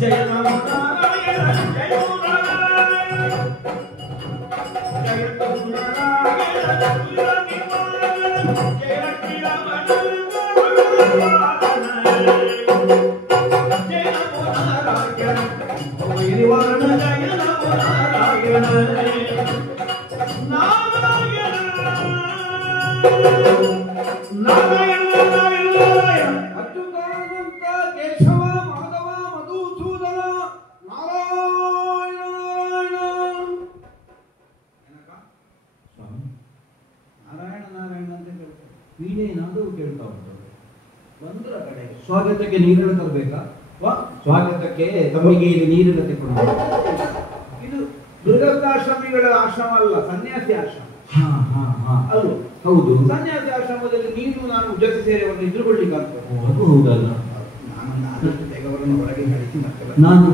ಜಯ ನಮೋ ನಾರಾಯಣ ಜಯ ನಾರಾಯಣ ಜಯ ನಾರಾಯಣ ಜಯ ಶ್ರೀರಾಮನ ಜಯ ನಮೋ ನಾರಾಯಣ ಗಿರಿವಾಣ ಜಯ ನಮೋ ನಾರಾಯಣ ನಾರಾಯಣ ನಾರಾಯಣ ನಾರಾಯಣ ಅಚ್ಯುತಾನಂತ ಕೇಶವ ಮಾಧವ ಮಧುಸೂದನ ನಾರಾಯಣ ನಾರಾಯಣ ನಾರಾಯಣ ನಾರಾಯಣ ಅಂತ ಕೇಳ್ತಾರೆ. ವೀಣೆ ಏನಾದರೂ ಕೇಳ್ತಾ ಉಂಟು. ಬಂದ್ರ ಕಡೆ ಸ್ವಾಗತಕ್ಕೆ ನೀರನ್ನು ತರಬೇಕಾ? ಸ್ವಾಗತಕ್ಕೆ ತಮಗೆ ಇಲ್ಲಿ ನೀರನ್ನು ತೆಕ್ಕೊಂಡು. ಇದು ದುರ್ಗದಾಶ್ರಮಿಗಳ ಆಶ್ರಮ ಅಲ್ಲ, ಸನ್ಯಾಸಿ ಆಶ್ರಮ. ಅಲ್ವ? ಹೌದು. ಸನ್ಯಾಸಿ ಆಶ್ರಮದಲ್ಲಿ ನೀನು ನಾನು ಜೊತೆ ಸೇರಿ ಅವರನ್ನು ಎದುರುಗೊಳ್ಳಿಕ್ಕೆ ಆಗ್ತದೆ. ಅದು ಹೌದಲ್ಲ. ನಾನು ಆದಷ್ಟು ಬೇಗ ಅವರನ್ನು ಹೊರಗೆ ಕಳಿಸಿ ಮತ್ತೆ ನಾನು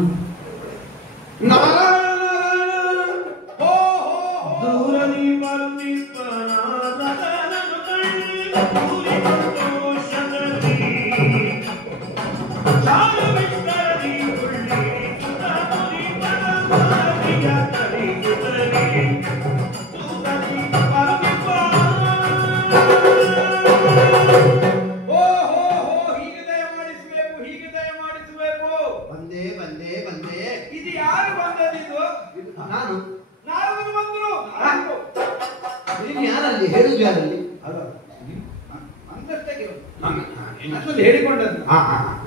ಹೇಳಿಕೊಂಡದ್ದು.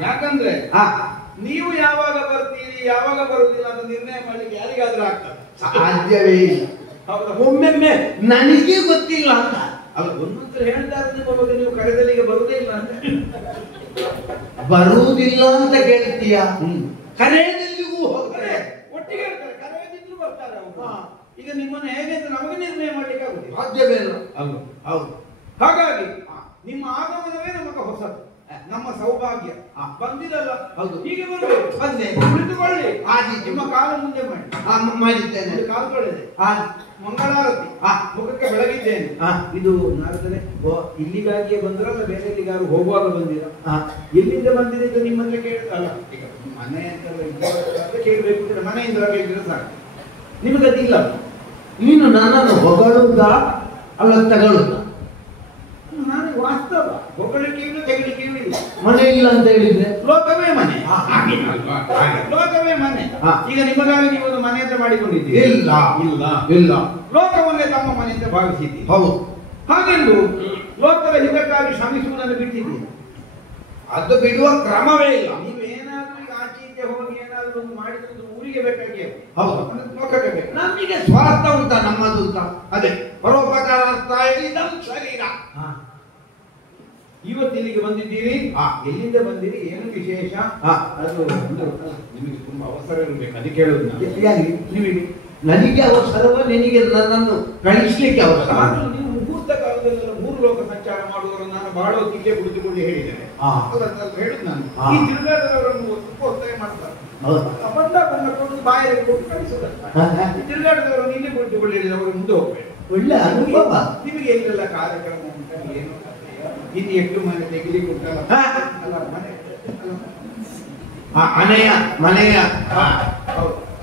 ಯಾಕಂದ್ರೆ ನೀವು ಯಾವಾಗ ಬರ್ತೀರಿ ಯಾವಾಗ ಬರುದಿಲ್ಲ ಅಂತ ನಿರ್ಣಯ ಮಾಡ್ಲಿಕ್ಕೆ ಯಾರಿಗಾದ್ರೂ ಆಗ್ತದೆ? ಸಾಧ್ಯವೇ ಇಲ್ಲ. ಒಮ್ಮೆಮ್ಮೆ ನನಗೆ ಗೊತ್ತಿಲ್ಲ ಅಂತ ಅಲ್ಲ, ಒಂದೊಂದು ಹೇಳ್ತಾರೆ ನಿಮ್ಮ ಬಗ್ಗೆ ನೀವು ಕರೆದಲ್ಲಿಗೆ ಬರುದೇ ಇಲ್ಲ ಅಂತ. ಬರುವುದಿಲ್ಲ ಅಂತ ಕೇಳ್ತೀಯ, ಕರೆಯದಲ್ಲಿಗೂ ಹೋಗ್ತಾರೆ, ಒಟ್ಟಿಗೆ ಹೇಳ್ತಾರೆ, ಕರೆಯದಿದ್ರು ಬರ್ತಾರೆ ಅವರು. ಈಗ ನಿಮ್ಮನ್ನು ಹೇಗೆ ಅಂತ ನಮಗೆ ನಿರ್ಣಯ ಮಾಡ್ಲಿಕ್ಕೆ ಆಗುದಿಲ್ಲ. ಸಾಧ್ಯವೇನು? ಅಲ್ವ? ಹೌದು. ಹಾಗಾಗಿ ನಿಮ್ಮ ಆಗಮನವೇ ನಮಗೆ ಹೊಸದು, ನಮ್ಮ ಸೌಭಾಗ್ಯ. ಬಂದಿರಲ್ಲ, ಹೌದು, ಹೀಗೆ ಬರಬೇಕು. ಬಂದೆ, ಕುಳಿತುಕೊಳ್ಳಿ. ನಿಮ್ಮ ಕಾಲು ಮುಂದೆ ಮಾಡಿ. ಮಾಡಿದ್ದೇನೆ. ಕಾಲು ತೊಳೆದೆ, ಮಂಗಳಾರತಿ, ಮುಖಕ್ಕೆ ಬೆಳಗಿದ್ದೇನೆ. ಇದು ನಾರದರೆ ಇಲ್ಲಿಗಾಗಿಯೇ ಬಂದ್ರಲ್ಲ, ಬೇರೆ ಎಲ್ಲಿಗಾರು ಹೋಗುವಾಗ ಬಂದಿರ? ಎಲ್ಲಿಂದ ಬಂದಿದೆ ಇದು ನಿಮ್ಮನ್ನ ಕೇಳ್ತಲ್ಲ. ಈಗ ಮನೆ ಅಂತ ಕೇಳಬೇಕು, ಮನೆಯಿಂದ ಕೇಳಿದ್ರೆ ಸಾಕು. ನಿಮಗೆ ಅದಿಲ್ಲ. ನೀನು ನನ್ನನ್ನು ಹೊಗಳುವುದ ಅಲ್ಲ ತಗೊಳ್ಳುದ? ನನಗೆ ವಾಸ್ತವ ಹೊಗಳಿಕೆ ಇಲ್ಲ, ತೆಗಳಿಕೆ ಇಲ್ಲ. ಮನೆ ಇಲ್ಲ ಅಂತ ಹೇಳಿದ್ರೆ ಲೋಕವೇ ಮನೆ. ಲೋಕವೇ ಮನೆ. ಈಗ ನಿಮಗಾಗಿ ನೀವು ಒಂದು ಮನೆ ಅಂತ ಮಾಡಿಕೊಂಡಿದ್ದೀರಿ? ಇಲ್ಲ ಇಲ್ಲ ಇಲ್ಲ. ಲೋಕವನ್ನೇ ತಮ್ಮ ಮನೆ ಅಂತ ಭಾವಿಸಿದ್ದೀರಿ. ಹೌದು. ಹಾಗೆಂದು ಲೋಕದ ಹಿತಕ್ಕಾಗಿ ಶ್ರಮಿಸುವುದನ್ನು ಬಿಟ್ಟಿದ್ದೀರಿ. ಅದು ಬಿಡುವ ಕ್ರಮವೇ ಇಲ್ಲ. ನೀವೇನಾದ್ರೂ ಈಗ ಆಚೆ ಈಚೆ ಹೋಗಿ ಏನಾದ್ರೂ ಒಂದು ಮಾಡಿದ್ರು ಊರಿಗೆ ಬೇಕಾಗಿ ಹೌದು, ಲೋಕಕ್ಕೆ ಬೇಕು. ನಮಗೆ ಸ್ವಾರ್ಥ ಉಂಟಾ ನಮ್ಮದು ಅಂತ? ಅದೇ ಪರೋಪಕಾರ ಶರೀರ. ಇವತ್ತು ಇಲ್ಲಿಗೆ ಬಂದಿದ್ದೀರಿ, ಎಲ್ಲಿಂದ ಬಂದಿರಿ, ಏನು ವಿಶೇಷ? ಅದು ನಿಮಗೆ ತುಂಬಾ ಅವಸರ ಇರಬೇಕು, ಅದಕ್ಕೆ ಹೇಳುದು ನಾನು. ನಿಮಗೆ ನನಗೆ ಅವಸರವ, ನಿನಗೆ ನನ್ನನ್ನು ಕಳಿಸ್ಲಿಕ್ಕೆ ಅವಸರ? ನೀವು ಮುಹೂರ್ತ ಕಾಲದಲ್ಲೆಲ್ಲ 3 ಲೋಕ ಸಂಚಾರ ಮಾಡುವವರು ನಾನು ಬಹಳ ಹೊತ್ತಿಗೆ ಕುಳಿತುಕೊಂಡು ಹೇಳಿದ್ದೇನೆ. ಹೇಳುದು ನಾನು. ಈ ತಿರುಗಾಟದವರನ್ನು ಒತ್ತಾಯ ಮಾಡ್ತಾರೆ. ಬಂದ ಬಾಯಲ್ಲಿ ಕೊಟ್ಟು ಕಳಿಸುವುದಲ್ಲ. ತಿರುಗಾಟದವರನ್ನು ಇಲ್ಲಿ ಕುಳಿತುಕೊಂಡು ಹೇಳಿದ್ರೆ ಅವರು ಮುಂದೆ ಹೋಗ್ಬೇಕು. ಒಳ್ಳೆ ಅನುಭವ. ನಿಮಗೆ ಎಲ್ಲೆಲ್ಲ ಕಾರ್ಯಕ್ರಮ ಉಂಟ, ಏನು ಇನ್ನು ಎಷ್ಟು ಮನೆ ತೆಗಿಲಿಕ್ಕೆ ಉಂಟಲ್ಲ, ಅಲ್ಲ ಮನೆ ಮನೆಯ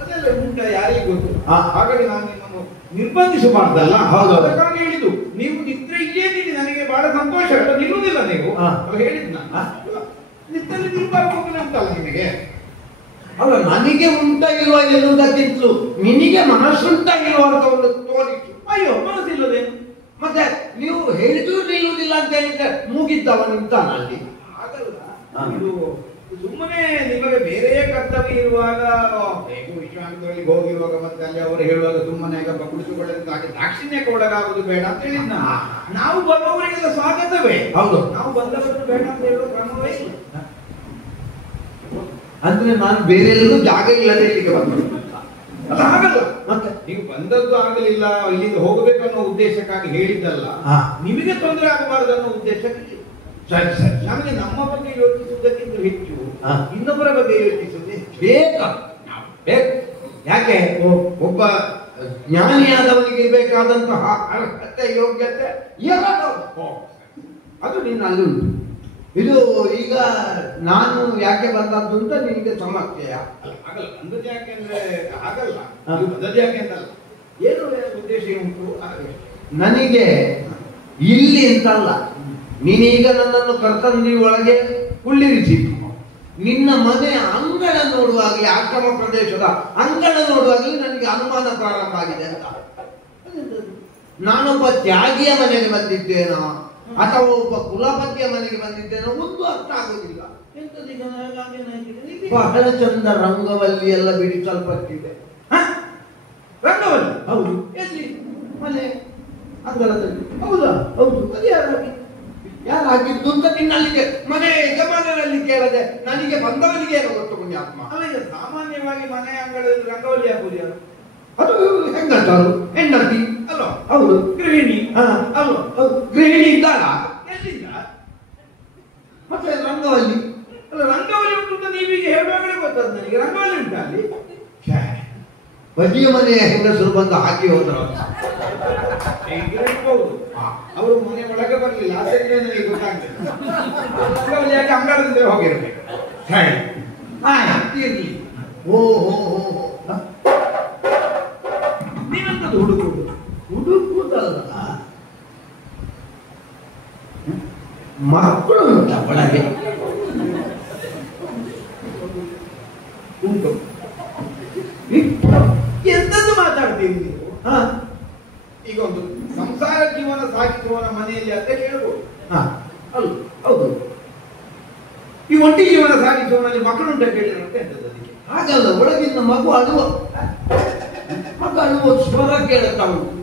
ಅದೆಲ್ಲ ಉಂಟ, ಯಾರಿಗೆ ಗೊತ್ತು? ಹಾಗಾಗಿ ನಾನು ನಿಮ್ಮನ್ನು ನಿರ್ಬಂಧಿಸಬಾರ್ದಲ್ಲ. ಹೌದು. ಅದಕ್ಕಾಗಿ ಹೇಳಿದ್ದು, ನೀವು ನಿದ್ರೆ ಇಲ್ಲೇ ನೀಡಿ ನನಗೆ ಬಹಳ ಸಂತೋಷ. ನಿಲ್ಲುವುದಿಲ್ಲ ನೀವು ಹೇಳಿದ್ ನಾನು. ನಿತ್ತಲ್ಲಿ ನಿಲ್ಬಾರ್ದು ಉಂಟಲ್ಲ ನಿಮಗೆ. ಅಲ್ಲ, ನನಗೆ ಉಂಟ ಇಲ್ವಾ ಎನ್ನುವುದಕ್ಕಿಂತಲೂ ನಿನಗೆ ಮನಸ್ಸುಂಟ ಇಲ್ವಾ ಅಂತ ಒಂದು ತೋರಿಸು. ಅಯ್ಯೋ, ಮನಸ್ಸಿಲ್ಲದೇನು? ಮತ್ತೆ ನೀವು ಹೇಳಿದ್ರು ನಿಲ್ಲುವುದಿಲ್ಲ ಅಂತ ಹೇಳಿದ್ರೆ ಮುಗಿದ್ದವ ನಿಂತಾನ ಅಲ್ಲಿ. ಆಗಲ್ಲ. ಇದು ಸುಮ್ಮನೆ ನಿಮಗೆ ಬೇರೆ ಕರ್ತವ್ಯ ಇರುವಾಗ, ವಿಶ್ರಾಂತಿಯಲ್ಲಿ ಹೋಗಿರುವಾಗ ಮತ್ತೆ ಅಲ್ಲಿ ಅವರು ಹೇಳುವಾಗ ಸುಮ್ಮನೆ ಕುಳಿತುಕೊಳ್ಳೋದಕ್ಕೆ ಹಾಗೆ ದಾಕ್ಷಿಣ್ಯಕ್ಕೆ ಒಳಗಾಗುವುದು ಬೇಡ ಅಂತ ಹೇಳಿದ್ ನಾವು ಬರುವವರಿಗೆಲ್ಲ ಸ್ವಾಗತವೇ. ಹೌದು. ನಾವು ಬಂದವರು ಬೇಡ ಅಂತ ಹೇಳುವ ಕ್ರಮವೇ ಇಲ್ಲ. ಅಂದ್ರೆ ನಾನು ಬೇರೆ ಎಲ್ಲೂ ಜಾಗ ಇಲ್ಲದೆ ಇಲ್ಲಿಗೆ ಬಂದರು. ಅಲ್ಲ, ಹಾಗಲ್ಲ. ಮತ್ತೆ ನೀವು ಬಂದದ್ದು ಆಗಲಿಲ್ಲ, ಇಲ್ಲಿಂದ ಹೋಗಬೇಕನ್ನೋ ಉದ್ದೇಶಕ್ಕಾಗಿ ಹೇಳಿದ್ದಲ್ಲ. ನಿಮಗೆ ತೊಂದರೆ ಆಗಬಾರದು ಅನ್ನೋ ಉದ್ದೇಶಕ್ಕೆ. ಸರಿ ಸರಿ. ನಮಗೆ ನಮ್ಮ ಬಗ್ಗೆ ಯೋಚಿಸುವುದಕ್ಕಿಂತ ಹೆಚ್ಚು ಇನ್ನೊಬ್ಬರ ಬಗ್ಗೆ ಯೋಚಿಸುವುದೇ ಬೇಕು. ಯಾಕೆ ಒಬ್ಬ ಜ್ಞಾನಿಯಾದವನಿಗೆ ಇರಬೇಕಾದಂತಹ ಅರ್ಹತೆ ಯೋಗ್ಯತೆ ಎರಡು ಅದು ನೀನು ಅಲ್ಲಿ ಉಂಟು. ಇದು ಈಗ ನಾನು ಯಾಕೆ ಬಂದದ್ದು ಅಂತ ನಿನಗೆ ಸಮಸ್ಯೆಯ? ಆಗಲ್ಲ ಬಂದದ್ದು ಯಾಕೆ ಅಂದ್ರೆ ಆಗಲ್ಲ, ಬಂದದ್ದು ಯಾಕೆ ಅಂತಲ್ಲ, ಏನು ಉದ್ದೇಶ ಉಂಟು ಹಾಗೆ. ನನಗೆ ಇಲ್ಲಿ ಅಂತಲ್ಲ, ನೀನೀಗ ನನ್ನನ್ನು ಕರ್ತಂದಿ ಒಳಗೆ ಕುಳ್ಳಿರಿಸಿದ್ದು, ನಿನ್ನ ಮನೆಯ ಅಂಗಳ ನೋಡುವಾಗಲೇ, ಆಶ್ರಮ ಪ್ರದೇಶದ ಅಂಗಳ ನೋಡುವಾಗಲೇ ನನಗೆ ಅನುಮಾನ ಪ್ರಾರಂಭ ಆಗಿದೆ ಅಂತ. ನಾನೊಬ್ಬ ತ್ಯಾಗಿಯ ಮನೆಗೆ ಬಂದಿದ್ದೇನೋ ಅಥವಾ ಒಬ್ಬ ಕುಲಪತಿಯ ಮನೆಗೆ ಬಂದಿದ್ದೇನೋ ಒಂದು ಅರ್ಥ ಆಗುದಿಲ್ಲ. ಬಹಳ ಚಂದ ರಂಗವಲ್ಲಿ ಎಲ್ಲ ಬಿಡಿಸಲ್ಪಟ್ಟಿದೆ. ರಂಗವಲ್ಲಿ ಹೌದು, ಎಲ್ಲಿ ಮನೆ ಅಂಗಳದಲ್ಲಿ. ಹೌದಾ? ಹೌದು. ಅದು ಯಾರು ಹಾಕಿದ್ದು ಅಂತ ನಿನ್ನಲ್ಲಿಗೆ ಮನೆ ಯಜಮಾನರಲ್ಲಿ ಕೇಳದೆ ನನಗೆ ಬಂದವನಿಗೆ ಏನೋ ಗೊತ್ತು ಪುಣ್ಯಾತ್ಮ. ಅಲ್ಲ, ಈಗ ಸಾಮಾನ್ಯವಾಗಿ ಮನೆ ಅಂಗಳದಲ್ಲಿ ರಂಗವಲ್ಲಿ ಹಾಕುದು ಯಾರು? ಅದು ಹೆಂಗಂತಾರು ಹೆಂಡತಿ ಅಲ್ವಾ? ಹೌದು. ಗೃಹಿಣಿ ಅಲ್ವಾ? ಹೌದು. ಗೃಹಿಣಿ ಇದ್ದಾಳ ಎಲ್ಲಿಂದ? ಮತ್ತೆ ರಂಗವಲ್ಲಿ. ಅಲ್ಲ, ರಂಗವಲ್ಲಿ ಉಂಟು ಅಂತ ನೀವೀಗ ಹೇಳುವಾಗಲೇ ಗೊತ್ತಾದ ನನಗೆ. ರಂಗವಲ್ಲಿ ಉಂಟ ಅಲ್ಲಿ? ಬದಿಯ ಮನೆಯ ಹೆಂಗಸರು ಬಂದು ಹಾಕಿ ಹೋದ್ರು. ಇರಬಹುದು, ಅವರು ಮನೆ ಒಳಗೆ ಬರಲಿಲ್ಲ, ಆಸಕ್ತಿ ನನಗೆ ಗೊತ್ತಾಗ್ತದೆ. ರಂಗವಲ್ಲಿ ಯಾಕೆ ಅಂಗಳದಿಂದ ಹೋಗಿರ್ಬೇಕು? ಇರ್ಲಿ. ಓ ನೀವೆಂತದ್ದು ಹುಡುಕುದು? ಹುಡುಕುದಲ್ಲ, ಮಕ್ಕಳು ಉಂಟ ಒಳಗೆ ಉಂಟು. ಎಂತದ್ದು ಮಾತಾಡ್ತೀವಿ ನೀವು? ಈಗ ಒಂದು ಸಂಸಾರ ಜೀವನ ಸಾಗಿಸುವವನ ಮನೆಯಲ್ಲಿ ಅಂತ ಹೇಳ್ಬೋದು. ಅಲ್ಲ, ಹೌದು. ಈ ಒಂಟಿ ಜೀವನ ಸಾಗಿಸುವವನಲ್ಲಿ ಮಕ್ಕಳುಂಟ ಕೇಳಿರುತ್ತೆ ಎಂತದ್ದು ಅದಕ್ಕೆ? ಹಾಗಲ್ಲ, ಒಳಗಿನ ಮಗು ಅಳುವ ಸ್ವರ ಕೇಳುತ್ತಾ ಉಂಟು.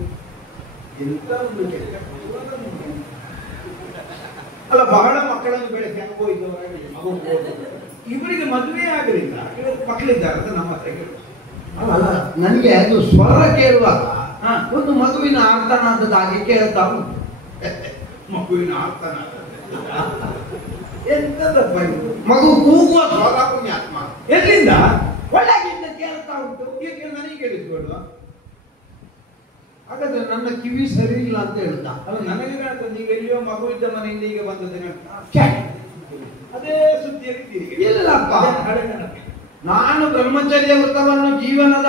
ಎಂತ ಒಂದು ಅಲ್ಲ, ಬಹಳ ಮಕ್ಕಳನ್ನು ಬೆಳೆಸಿ ಅನುಭವಿಸುವವರಾಗಿ ಮಗು ಇವರಿಗೆ ಮದುವೆ ಆಗಲಿಲ್ಲ, ಮಕ್ಕಳಿದ್ದಾರೆ ಅಂತ ನಮ್ಮ ಹತ್ರ ಕೇಳಿ. ಅಲ್ಲ, ನನಗೆ ಅದು ಸ್ವರ ಕೇಳುವಾಗ ಒಂದು ಮಗುವಿನ ಆರ್ತನಾದದಾಗಿ ಕೇಳ್ತಾ ಉಂಟು. ಮಗುವಿನ ಆರ್ತನಾದ ಎಂತದಪ್ಪ ಇದು? ಮಗು ಕೂಗುವ ಸ್ವರ ಪುಣ್ಯಾತ್ಮ. ಎಲ್ಲಿಂದ? ಒಳಗಿಂದ ಕೇಳ್ತಾ ಉಂಟು. ಈಗ ನನಗೆ ಕೇಳಿಸ್ಬೇಡ್ವಾ? ಹಾಗಾದ್ರೆ ನನ್ನ ಕಿವಿ ಸರಿ ಇಲ್ಲ ಅಂತ ಹೇಳ್ತಾ. ಅಲ್ಲ, ನನಗೆ ಕಾಣ್ತದೆ ನೀವು ಎಲ್ಲಿಯೋ ಮಗುವಿದ್ದ ಮನೆಯಿಂದ ಈಗ ಬಂದದ್ದು. ಅದೇ ಸುದ್ದಿಯಲ್ಲಿ ತಿರುಗಿ. ಇಲ್ಲಪ್ಪ, ಹಳೆ ನೆನಪು. ನಾನು ಬ್ರಹ್ಮಚರ್ಯ ವೃತ್ತವನ್ನು ಜೀವನದ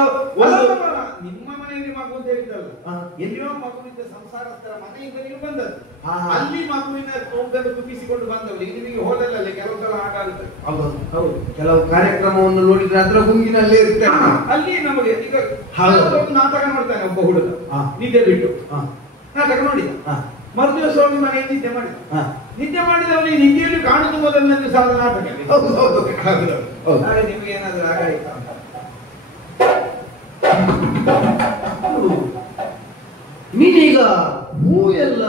ನಿಮ್ಮ ಮನೆಯಲ್ಲಿ ಮಗು ಅಂತ ಹೇಳಿದ್ದಲ್ಲ, ಎಲ್ಲಿಯೋ ಮಗುವಿದ್ದ ಸಂಸಾರಸ್ಥರ ಮನೆಯಿಂದ ನೀವು ಬಂದದ್ದು. ಅಲ್ಲಿ ಮಗುವಿನ ತೋಗನ್ನು ತುಂಬಿಸಿಕೊಂಡು ಬಂದವರು ನಿಮಗೆ ಹೋದಲ್ಲೇ ಕೆಲವು ಸಲ ಹಾಗಾಗುತ್ತೆ. ಹೌದು, ಕೆಲವು ಕಾರ್ಯಕ್ರಮವನ್ನು ನೋಡಿದ್ರೆ ಅದರ ಗುಂಗಿನಲ್ಲೇ ಇರ್ತೇನೆ. ಅಲ್ಲಿ ನಮಗೆ ಈಗ ಒಂದು ನಾಟಕ ನೋಡ್ತಾನೆ ಒಬ್ಬ ಹುಡುಗ, ನಿದ್ದೆ ಬಿಟ್ಟು ನಾಟಕ ನೋಡಿದ. ಮರುದಿವಸ ಹೋಗಿ ಮನೆಯಲ್ಲಿ ನಿದ್ದೆ ಮಾಡಿದ. ನಿದ್ದೆ ಮಾಡಿದವನಿಗೆ ನಿದ್ದೆಯಲ್ಲಿ ಕಾಣುದು ಮೊದಲನೇ ಸಾಲ ನಾಟಕ. ಹಾಗೆ ನಿಮಗೆ ಏನಾದ್ರೂ ಆಗಾಯ್ತಾ? ನೀನೀಗ ಹೂ ಎಲ್ಲ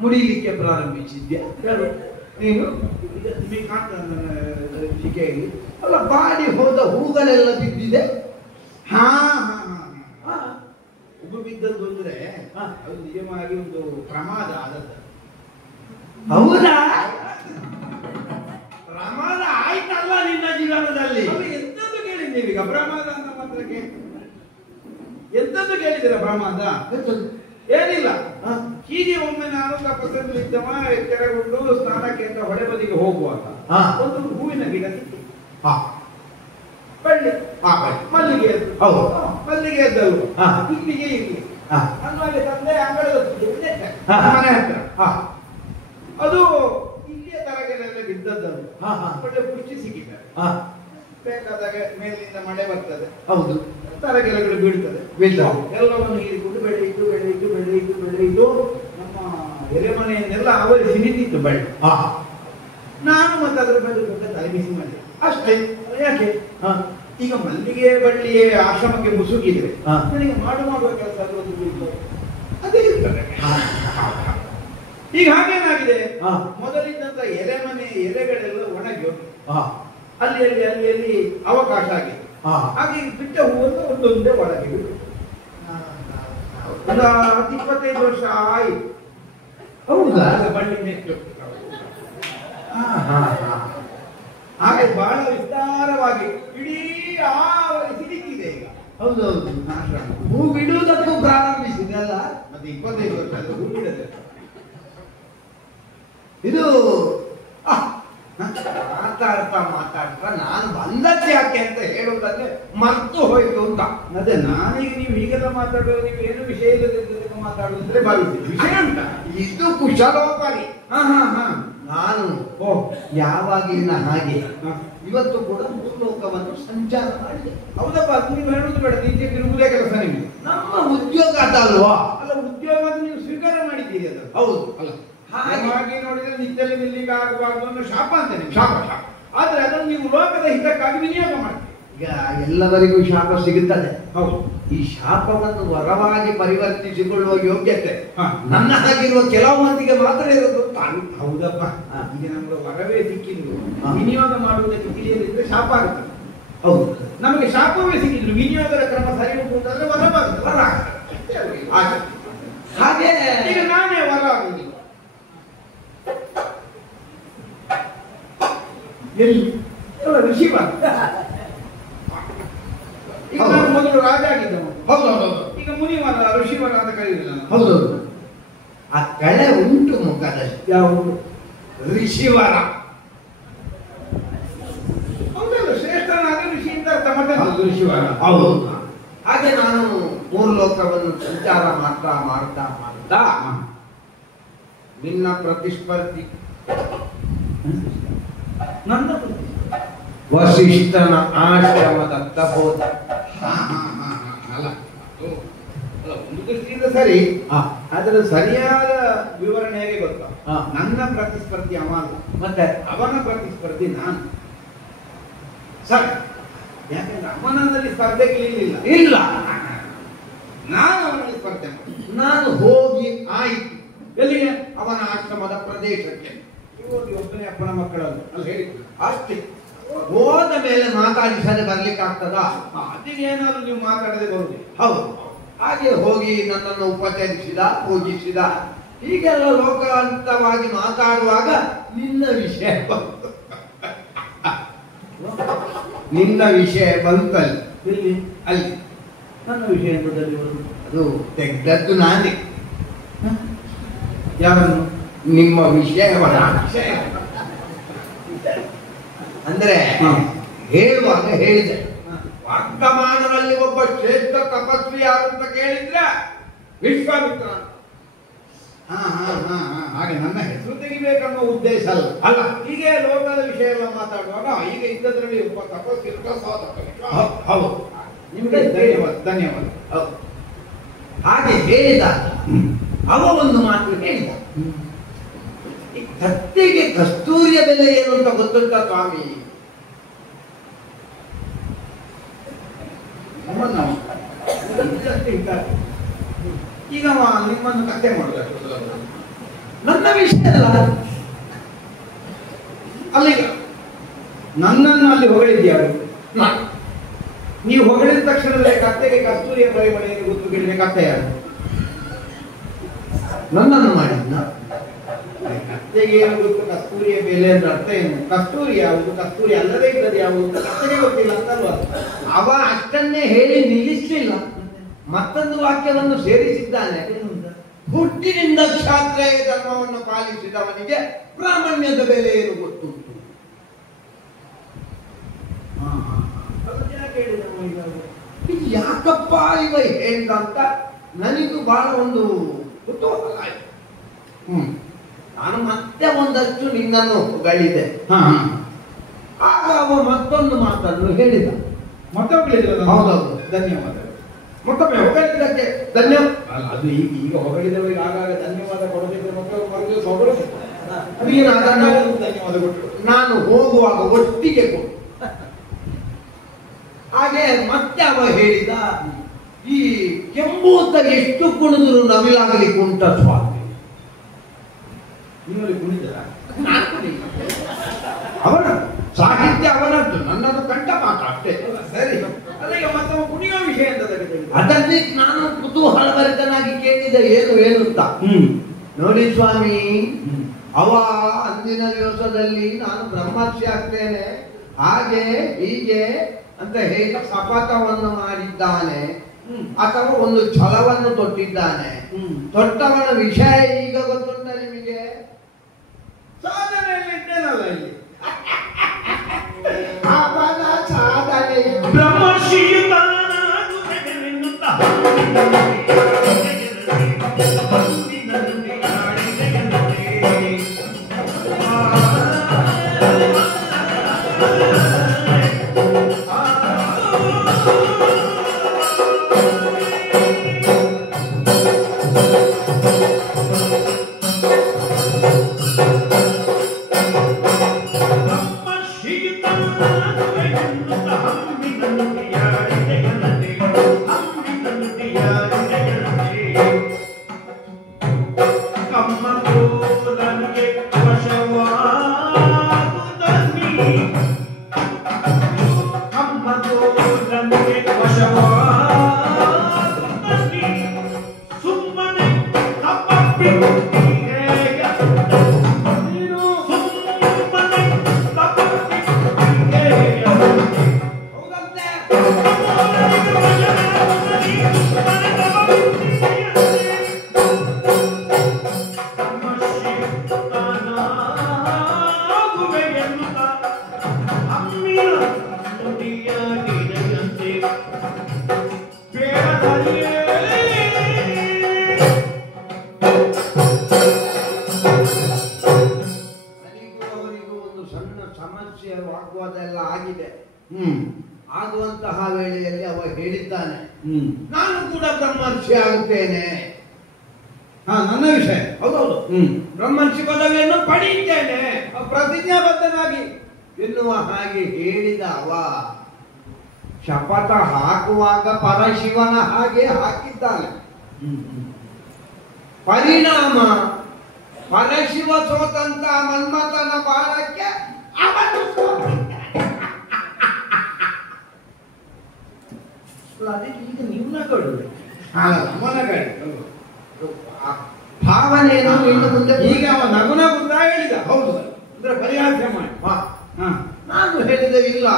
ಮುಡಿಲಿಕ್ಕೆ ಪ್ರಾರಂಭಿಸಿದ್ಯಾ? ನೀನು ನಿಮಗೆ ಕಾಣ್ತದೆ ನನ್ನ ಶಿಕೆಯಲ್ಲಿ? ಅಲ್ಲ, ಬಾಡಿ ಹೋದ ಹೂಗಳೆಲ್ಲ ಬಿದ್ದಿದೆ. ಹಾ ಹಾ ಹಾ, ಉಬ್ಬು ಬಿದ್ದದ್ದು ಅಂದ್ರೆ ಅದು ನಿಜವಾಗಿ ಒಂದು ಪ್ರಮಾದ ಆದದ್ದು. ಹೌದಾ? ಪ್ರಮಾದ ಆಯ್ತಲ್ಲ ನಿನ್ನ ಜೀವನದಲ್ಲಿ? ಎಂತದ್ದು ಕೇಳಿದ್ದೀವಿ ಈಗ ಪ್ರಮಾದ ಅಂತ ಮಾತ್ರಕ್ಕೆ? ಎಂತದ್ದು ಕೇಳಿದಿರ ಪ್ರಮಾದ? ಏನಿಲ್ಲ, ಹೀಗೆ ಒಮ್ಮೆ ನಾನು ತಪಸ್ಸಲ್ಲಿ ಇದ್ದವ ಎಚ್ಚರಗೊಂಡು ಸ್ನಾನಕ್ಕೆ ಅಂತ ಹೊಳೆ ಬದಿಗೆ ಹೋಗುವಾಗ ಒಂದು ಹೂವಿನ ಗಿಡ ಸಿಕ್ತು. ಬಳ್ಳಿ ಮಲ್ಲಿಗೆ ಎದ್ದು. ಮಲ್ಲಿಗೆ ಎದ್ದಲ್ವ, ಇಲ್ಲಿಗೆ ಇರ್ಲಿ ಅನ್ನುವಾಗ ತಂದೆ ಅಂಗಳದ ಮನೆ ಹತ್ರ ಅದು ಇಲ್ಲಿಯ ತರಗೆಲ್ಲ ಬಿದ್ದದ್ದಲ್ಲ. ಒಳ್ಳೆ ಪುಷ್ಟಿ ಸಿಕ್ಕಿದ್ದಾರೆ. ಬೇಕಾದಾಗ ಮೇಲಿನಿಂದ ಮಳೆ ಬರ್ತದೆ, ಹೌದು, ತರಗೆಲೆಗಳು ಬೀಳ್ತದೆ. ಎಲ್ಲವನ್ನು ಹೀರಿಕೊಂಡು ಬೆಳೆಯಿತು ನಮ್ಮ ಎಲೆಮನೆಯನ್ನೆಲ್ಲ ಆವರಿಸಿ ನಿಂತಿತ್ತು ಬಳ್ಳಿ. ನಾನು ಮತ್ತೆ ಅದರ ಮೇಲೆ ತಲೆ ಬಿಸಿ ಮಾಡಿದೆ ಅಷ್ಟೇ. ಯಾಕೆ? ಈಗ ಮಲ್ಲಿಗೆ ಬಳ್ಳಿಯೇ ಆಶ್ರಮಕ್ಕೆ ಮುಸುಕಿದ್ರೆ ನನಗೆ ಮಾಡುವ ಕೆಲಸ ಅದೇ ಇರ್ತದೆ. ಈಗ ಹಾಗೇನಾಗಿದೆ, ಮೊದಲಿದ್ದಂತ ಎಲೆಮನೆ ಎಲೆಗಳೆಲ್ಲ ಒಣಗಿ ಅಲ್ಲಿ ಅಲ್ಲಿ ಅಲ್ಲಿ ಅಲ್ಲಿ ಅವಕಾಶ ಆಗಿದೆ. ಹಾಗೆ ಬಿಟ್ಟ ಹೂವನ್ನು ಒಂದೊಂದೇ ಒಳಗೆ ಬಿಟ್ಟು ಒಂದು 25 ವರ್ಷ ಆಯಿತು. ಹೌದಾ? ಬಳ್ಳಿ ನೆಟ್ಟು ಹಾಗೆ ಬಹಳ ವಿಸ್ತಾರವಾಗಿ ಇಡೀ ಸಿಡಿತಿದೆ. ಈಗ ಹೌದೌದು. ಆಶ್ರಮ. ಹೂ ಬಿಡುವುದಕ್ಕೂ ಪ್ರಾರಂಭಿಸಿದೆ ಅಲ್ಲ. ಮತ್ತೆ 25 ವರ್ಷ ಅದು ಹೂ ಬಿಡದೆ. ಇದು ಮಾತಾಡ್ತಾ ನಾನು ಬಂದದ್ದು ಯಾಕೆ ಅಂತ ಹೇಳುವುದನ್ನೇ ಮರ್ತು ಹೋಯ್ತು ಅಂತ. ಅದೇ ನಾನೀಗ ನೀವು ಹೀಗೆಲ್ಲ ಮಾತಾಡೋದು, ನೀವು ಏನು ವಿಷಯ ಇಲ್ಲದಿದ್ದರೆ ಮಾತಾಡುವುದಂದ್ರೆ ಭಾವಿಸಿ ವಿಷಯ ಅಂತ. ಇದು ಕುಶಲೋಪರಿ. ಹಾ ನಾನು ಯಾವಾಗಿನ ಹಾಗೆ ಇವತ್ತು ಕೂಡ ಭೂಲೋಕವನ್ನು ಸಂಚಾರ ಮಾಡಿದೆ. ಹೌದಪ್ಪ, ಅದು ನೀವು ಹೇಳುದು ಬೇಡ, ನೀಚೆ ತಿರುಗುದೇ ಕೆಲಸ ನಿಮಗೆ. ನಮ್ಮ ಉದ್ಯೋಗ ಅದಲ್ವಾ? ಅಲ್ಲ, ಉದ್ಯೋಗ ನೀವು ಸ್ವೀಕಾರ ಮಾಡಿದ್ದೀರಿ ಅದು. ಹೌದು. ಅಲ್ಲ ಹಾಗೆ ನೋಡಿದ್ರೆ ನಿತ್ಯಲ್ಲಿ ನಿಲ್ಲಿಗೆ ಆಗಬಾರ್ದು ಅನ್ನೋ ಶಾಪ ಅಂತೇನೆ. ಶಾಪ. ಆದ್ರೆ ಅದನ್ನು ನೀವು ಲೋಕದ ಹಿತಕ್ಕಾಗಿ ವಿನಿಯೋಗ ಮಾಡ್ತೀರಿ. ಈಗ ಎಲ್ಲವರಿಗೂ ಶಾಪ ಸಿಗುತ್ತದೆ. ಹೌದು. ಈ ಶಾಪವನ್ನು ವರವಾಗಿ ಪರಿವರ್ತಿಸಿಕೊಳ್ಳುವ ಯೋಗ್ಯತೆ ಹಾ. ನನ್ನ ಹಾಗಿರುವ ಕೆಲವು ಮಂದಿಗೆ ಮಾತ್ರ ಇರೋದು. ಹೌದಪ್ಪ, ಈಗ ನಮ್ಗೆ ವರವೇ ಸಿಕ್ಕಿದ್ರು ವಿನಿಯೋಗ ಮಾಡುವುದಕ್ಕೆ ತಿಳಿಯದಿದ್ರೆ ಶಾಪ ಆಗುತ್ತದೆ. ಹೌದು. ನಮಗೆ ಶಾಪವೇ ಸಿಕ್ಕಿದ್ರು ವಿನಿಯೋಗದ ಕ್ರಮ ಸರಿ ಹೋಗುವುದಾದ್ರೆ ವರ ಬರ್ತದೆ. ವರ ಹಾಗೆ ಈಗ ನಾನೇ ವರ ಆಗುವುದಿಲ್ಲ. ಎಲ್ಲಿ ಋಷಿ ಬರ. ಈಗ ನಾನು ಮೊದಲು ರಾಜ ಆಗಿದ್ದವ. ಹೌದೌದು. ಈಗ ಮುನಿವರ ಋಷಿವರ ಅಂತ ಕರೆಯುವುದಿಲ್ಲ. ಹೌದೌದು. ಆ ಕಳೆ ಉಂಟು ಮುಖದಲ್ಲಿ. ಯಾವುದು? ಋಷಿವರ. ಹೌದಲ್ಲ, ಶ್ರೇಷ್ಠನಾದ ಋಷಿ ಅಂತ ಅರ್ಥ ಮಾಡ್ತಾರೆ ಋಷಿವರ. ಹೌದು. ಹಾಗೆ ನಾನು ಮೂರು ಲೋಕವನ್ನು ಸಂಚಾರ ಮಾಡ್ತಾ ಮಾಡ್ತಾ ಮಾಡ್ತಾ ನಿನ್ನ ಪ್ರತಿಸ್ಪರ್ಧಿ ನನ್ನ ವಸಿಷ್ಠನ ಆಶ್ರಮದತ್ತ ಹೋದ. ಅಲ್ಲ, ಒಂದು ದೃಷ್ಟಿಯಿಂದ ಸರಿ. ಅದರ ಸರಿಯಾದ ವಿವರಣೆ ಹೇಗೆ ಗೊತ್ತಾ? ನನ್ನ ಪ್ರತಿಸ್ಪರ್ಧಿ ಅವ ಅಲ್ಲ, ಮತ್ತೆ ಅವನ ಪ್ರತಿಸ್ಪರ್ಧಿ ನಾನು. ಸರಿ, ಯಾಕಂದ್ರೆ ಅವನಲ್ಲಿ ಸ್ಪರ್ಧೆಗೆ ಇಲ್ಲ. ಇಲ್ಲ, ನಾನು ಅವನಲ್ಲಿ ಸ್ಪರ್ಧೆ ಮಾಡಿ. ನಾನು ಹೋಗಿ ಆಯ್ತು ಎಲ್ಲಿಗೆ? ಅವನ ಆಶ್ರಮದ ಪ್ರದೇಶಕ್ಕೆ. ಹೋಗಿ ಒಬ್ಬನೇ ಅಪ್ಪನ ಮಕ್ಕಳಲ್ಲ ಅಲ್ಲಿ ಹೇಳಿ ಅಷ್ಟೇ. ಹೋದ ಮೇಲೆ ಮಾತಾಡಿಸದೆ ಬರ್ಲಿಕ್ಕೆ ಆಗ್ತದ? ಅದಕ್ಕೆ ಏನಾದ್ರು ನೀವು ಮಾತಾಡದೆ ಬರುವುದಿಲ್ಲ. ಹೌದು. ಹಾಗೆ ಹೋಗಿ ನನ್ನನ್ನು ಉಪಚರಿಸಿದ, ಪೂಜಿಸಿದ. ಹೀಗೆಲ್ಲ ಲೋಕಾಂತವಾಗಿ ಮಾತಾಡುವಾಗ ನಿನ್ನ ವಿಷಯ ಬಂತು. ನಿನ್ನ ವಿಷಯ ಬಂತಲ್ಲಿ. ಎಲ್ಲಿ? ಅಲ್ಲಿ ನನ್ನ ವಿಷಯ ಎಂಬುದಲ್ಲಿ ಬರುವುದು. ಅದು ತೆಗ್ದದ್ದು ನಾನೇ. ಯಾರನ್ನು? ನಿಮ್ಮ ವಿಷಯವನ್ನ. ಅಂದ್ರೆ ಹೇಳುವಾಗ ಹೇಳಿದೆ, ವರ್ತಮಾನದಲ್ಲಿ ಒಬ್ಬ ಶ್ರೇಷ್ಠ ತಪಸ್ವಿ ಯಾರು ಅಂತ ಕೇಳಿದ್ರೆ ವಿಶ್ವಾಮಿತ್ರ. ಹಾಗೆ ನನ್ನ ಹೆಸರು ತೆಗಿಬೇಕನ್ನೋ ಉದ್ದೇಶ ಅಲ್ಲ. ಅಲ್ಲ, ಹೀಗೆ ಲೋಕದ ವಿಷಯ ಎಲ್ಲ ಮಾತಾಡುವಾಗ ಈಗ ಇದ್ದದ್ರಲ್ಲಿ ಒಬ್ಬ ತಪಸ್ವಿಕ ಸಾಧಕ. ಹೌದು. ನಿಮಗೆ ಧನ್ಯವಾದ. ಧನ್ಯವಾದ. ಹೌದು. ಹಾಗೆ ಹೇಳಿದ ಅವ ಒಂದು ಮಾತು ಹೇಳಿದ. ಈ ಕತ್ತೆಗೆ ಕಸ್ತೂರಿಯ ಬೆಲೆ ಏನು ಅಂತ ಗೊತ್ತುಂಟ ಸ್ವಾಮಿ? ಈಗ ನಿಮ್ಮನ್ನು ಕತ್ತೆ ಮಾಡಬೇಕು. ನನ್ನ ವಿಷಯ ಅಲ್ಲ. ಅಲ್ಲೀಗ ನನ್ನನ್ನು ಅಲ್ಲಿ ಹೊಗಳಿದ್ಯಾರು? ನೀವು ಹೊಗಳಿದ ತಕ್ಷಣವೇ ಕತ್ತೆಗೆ ಕಸ್ತೂರಿಯ ಪರಿಮಳೆಯನ್ನು ಗೊತ್ತು ಕೇಳಿದ್ರೆ ಕತ್ತೆ ಯಾರು? ನನ್ನನ್ನು ಮಾಡಿದ್ನ. ಕತ್ತೆಗೆ ಏನು ಗೊತ್ತು ಕಸ್ತೂರಿಯ ಬೆಲೆ ಅಂದ್ರೆ ಅರ್ಥ ಏನು? ಕಸ್ತೂರಿ ಯಾವುದು, ಕಸ್ತೂರಿ ಅಲ್ಲದೆ ಇದ್ದದ್ದು ಯಾವುದು ಕತ್ತೆಗೆ ಗೊತ್ತಿಲ್ಲ ಅಂತಲ್ವಾ? ಅವ ಅಷ್ಟನ್ನೇ ಹೇಳಿ ನಿಲ್ಲಿಸಲಿಲ್ಲ, ಮತ್ತೊಂದು ವಾಕ್ಯವನ್ನು ಸೇರಿಸಿದ್ದಾನೆ. ಹುಟ್ಟಿನಿಂದ ಕ್ಷಾತ್ರೇಯ ಧರ್ಮವನ್ನು ಪಾಲಿಸಿದವನಿಗೆ ಬ್ರಾಹ್ಮಣ್ಯದ ಬೆಲೆ ಏನು ಗೊತ್ತುಂಟು. ಇದು ಯಾಕಪ್ಪ ಇವ ಹೇಳಿದಂತ ನನಗೂ ಬಹಳ ಒಂದು ಕುತೂಹಲ ಆಯ್ತು. ನಾನು ಮತ್ತೆ ಒಂದಷ್ಟು ನಿನ್ನನ್ನು ಹೊಗಳಿದೆ. ಆಗ ಅವ ಮತ್ತೊಂದು ಮಾತನ್ನು ಹೇಳಿದ. ಮತ್ತೊಬ್ಬಳಿದ್ರು. ಹೌದೌದು. ಧನ್ಯವಾದಗಳು. ಮತ್ತೊಮ್ಮೆ ಹೊಗಳಿದ್ದಕ್ಕೆ ಧನ್ಯವಾದ. ಅಲ್ಲ, ಅದು ಈಗ ಹೊಗಳಿದವರಿಗೆ ಆಗಾಗ ಧನ್ಯವಾದ ಕೊಡಬೇಕಿದ್ರೆ ಮತ್ತೊಬ್ಬ ಮರುದಿವಸ ಹೊಗಳಿಸಿದ್ರು. ಧನ್ಯವಾದ ಕೊಟ್ಟರು. ನಾನು ಹೋಗುವಾಗ ಒಟ್ಟಿಗೆ ಕೊಟ್ಟು. ಹಾಗೆ ಮತ್ತೆ ಅವ ಹೇಳಿದ, ಈ ಕೆಂಬೂತ ಎಷ್ಟು ಕುಣಿದ್ರು ನವಿಲಾಗಲಿಕ್ಕೆ ಉಂಟ ಸ್ವಾಮಿ. ನಿಮ್ಮಲ್ಲಿ ಕುಣಿದರ? ಅವನ ಸಾಹಿತ್ಯ ಅವನದ್ದು, ನನ್ನದು ಕಂಠ ಮಾತು ಅಷ್ಟೇ. ಸರಿ. ಅಲ್ಲ, ಈಗ ಮತ್ತೊಬ್ಬ ಕುಣಿಯೋ ವಿಷಯ ಅಂತ ಅದನ್ನೇ ನಾನು ಕುತೂಹಲಭರಿತನಾಗಿ ಕೇಳಿದೆ, ಏನು ಅಂತ. ನೋಡಿ ಸ್ವಾಮಿ, ಅವ ಅಂದಿನ ದಿವಸದಲ್ಲಿ ನಾನು ಬ್ರಹ್ಮರ್ಷಿ ಆಗ್ತೇನೆ, ಹಾಗೆ ಹೀಗೆ ಅಂತ ಹೇಳಿ ಶಪಥವನ್ನು ಮಾಡಿದ್ದಾನೆ ಅಥವಾ ಒಂದು ಛಲವನ್ನು ತೊಟ್ಟಿದ್ದಾನೆ. ತೊಟ್ಟವನ ವಿಷಯ ಈಗ ಗೊತ್ತುಂಟ ನಿಮಗೆ? ಸಾಧನೆಯಲ್ಲಿ ಇದ್ದೇನಲ್ಲ ಇಲ್ಲಿ. ಅವನ ಸಾಧನೆ ವಾಗ್ವಾದ ಆಗಿದೆ. ಆಗುವಂತಹ ವೇಳೆಯಲ್ಲಿ ಅವ ಹೇಳಿದ್ದಾನೆ, ನಾನು ಕೂಡ ಬ್ರಹ್ಮರ್ಷಿ ಆಗುತ್ತೇನೆ. ನನ್ನ ವಿಷಯ ಹೌದೌದು, ಬ್ರಹ್ಮರ್ಷಿ ಪದವಿಯನ್ನು ಪಡೆಯುತ್ತೇನೆ ಪ್ರತಿಜ್ಞಾಬದ್ಧನಾಗಿ ಎನ್ನುವ ಹಾಗೆ ಹೇಳಿದ ಅವ ಶಪಥ ಹಾಕುವಾಗ ಪರಶಿವನ ಹಾಗೆ ಹಾಕಿದ್ದಾನೆ. ಪರಿಣಾಮ ಪರಶಿವ ಸೋತಂತ ಮನ್ಮಥನ ಬಾಳಕ್ಕೆ ಅವನು ಈಗ ನಿಮ್ನಗಳು ಭಾವನೆಯನ್ನು ಇನ್ನು ಮುಂದೆ ಈಗ ಅವ ನಗುನಗುತ್ತಾ ಹೇಳಿದ. ಹೌದು, ಅಂದ್ರೆ ಪರಿಹಾಸ್ಯ ಮಾಡಿ ನಾನು ಹೇಳಿದ ಇಲ್ಲ,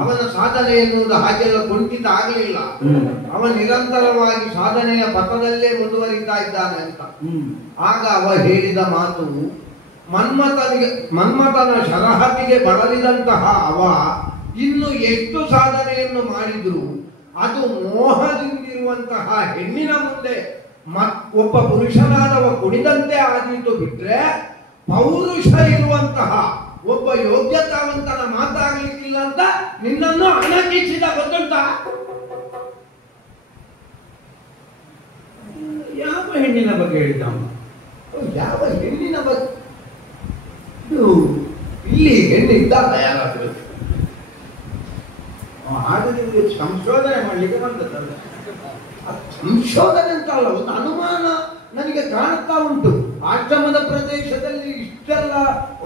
ಅವನ ಸಾಧನೆ ಎನ್ನುವುದು ಹಾಗೆಲ್ಲ ಕುಂಠಿತ ಆಗಲಿಲ್ಲ. ಅವ ನಿರಂತರವಾಗಿ ಸಾಧನೆಯ ಪಥದಲ್ಲೇ ಮುಂದುವರಿತಾ ಇದ್ದಾನೆ ಅಂತ. ಆಗ ಅವ ಹೇಳಿದ ಮಾತು, ಮನ್ಮಥನ ಶರಹತಿಗೆ ಬಳಲಿದಂತಹ ಅವ ಇನ್ನು ಎಷ್ಟು ಸಾಧನೆಯನ್ನು ಮಾಡಿದ್ರು ಅದು ಮೋಹದಿಂದಿರುವಂತಹ ಹೆಣ್ಣಿನ ಮುಂದೆ ಒಬ್ಬ ಪುರುಷನಾದವ ಕುಣಿದಂತೆ ಆದೀತು ಬಿಟ್ರೆ ಪೌರುಷ ಇರುವಂತಹ ಒಬ್ಬ ಯೋಗ್ಯತಾವಂತನ ಮಾತಾಗಲಿಕ್ಕಿಲ್ಲ ಅಂತ ನಿನ್ನನ್ನು ಅಣಕಿಸಿದ. ಗೊತ್ತುಂಟ? ಯಾವ ಹೆಣ್ಣಿನ ಬಗ್ಗೆ ಹೇಳಿದ? ಯಾವ ಹೆಣ್ಣಿನ ಬಗ್ಗೆ? ಇಲ್ಲಿ ಹೆಣ್ಣು ಇದ್ದಾರ ಯಾರಾದ್ರೂ? ಆದರೆ ಸಂಶೋಧನೆ ಮಾಡ್ಲಿಕ್ಕೆ ಬಂದದ್ದಲ್ಲ. ಸಂಶೋಧನೆ ಅಂತ ಅಲ್ಲ, ಒಂದು ಅನುಮಾನ ನನಗೆ ಕಾಣುತ್ತಾ ಉಂಟು. ಆಶ್ರಮದ ಪ್ರದೇಶದಲ್ಲಿ ಇಷ್ಟೆಲ್ಲ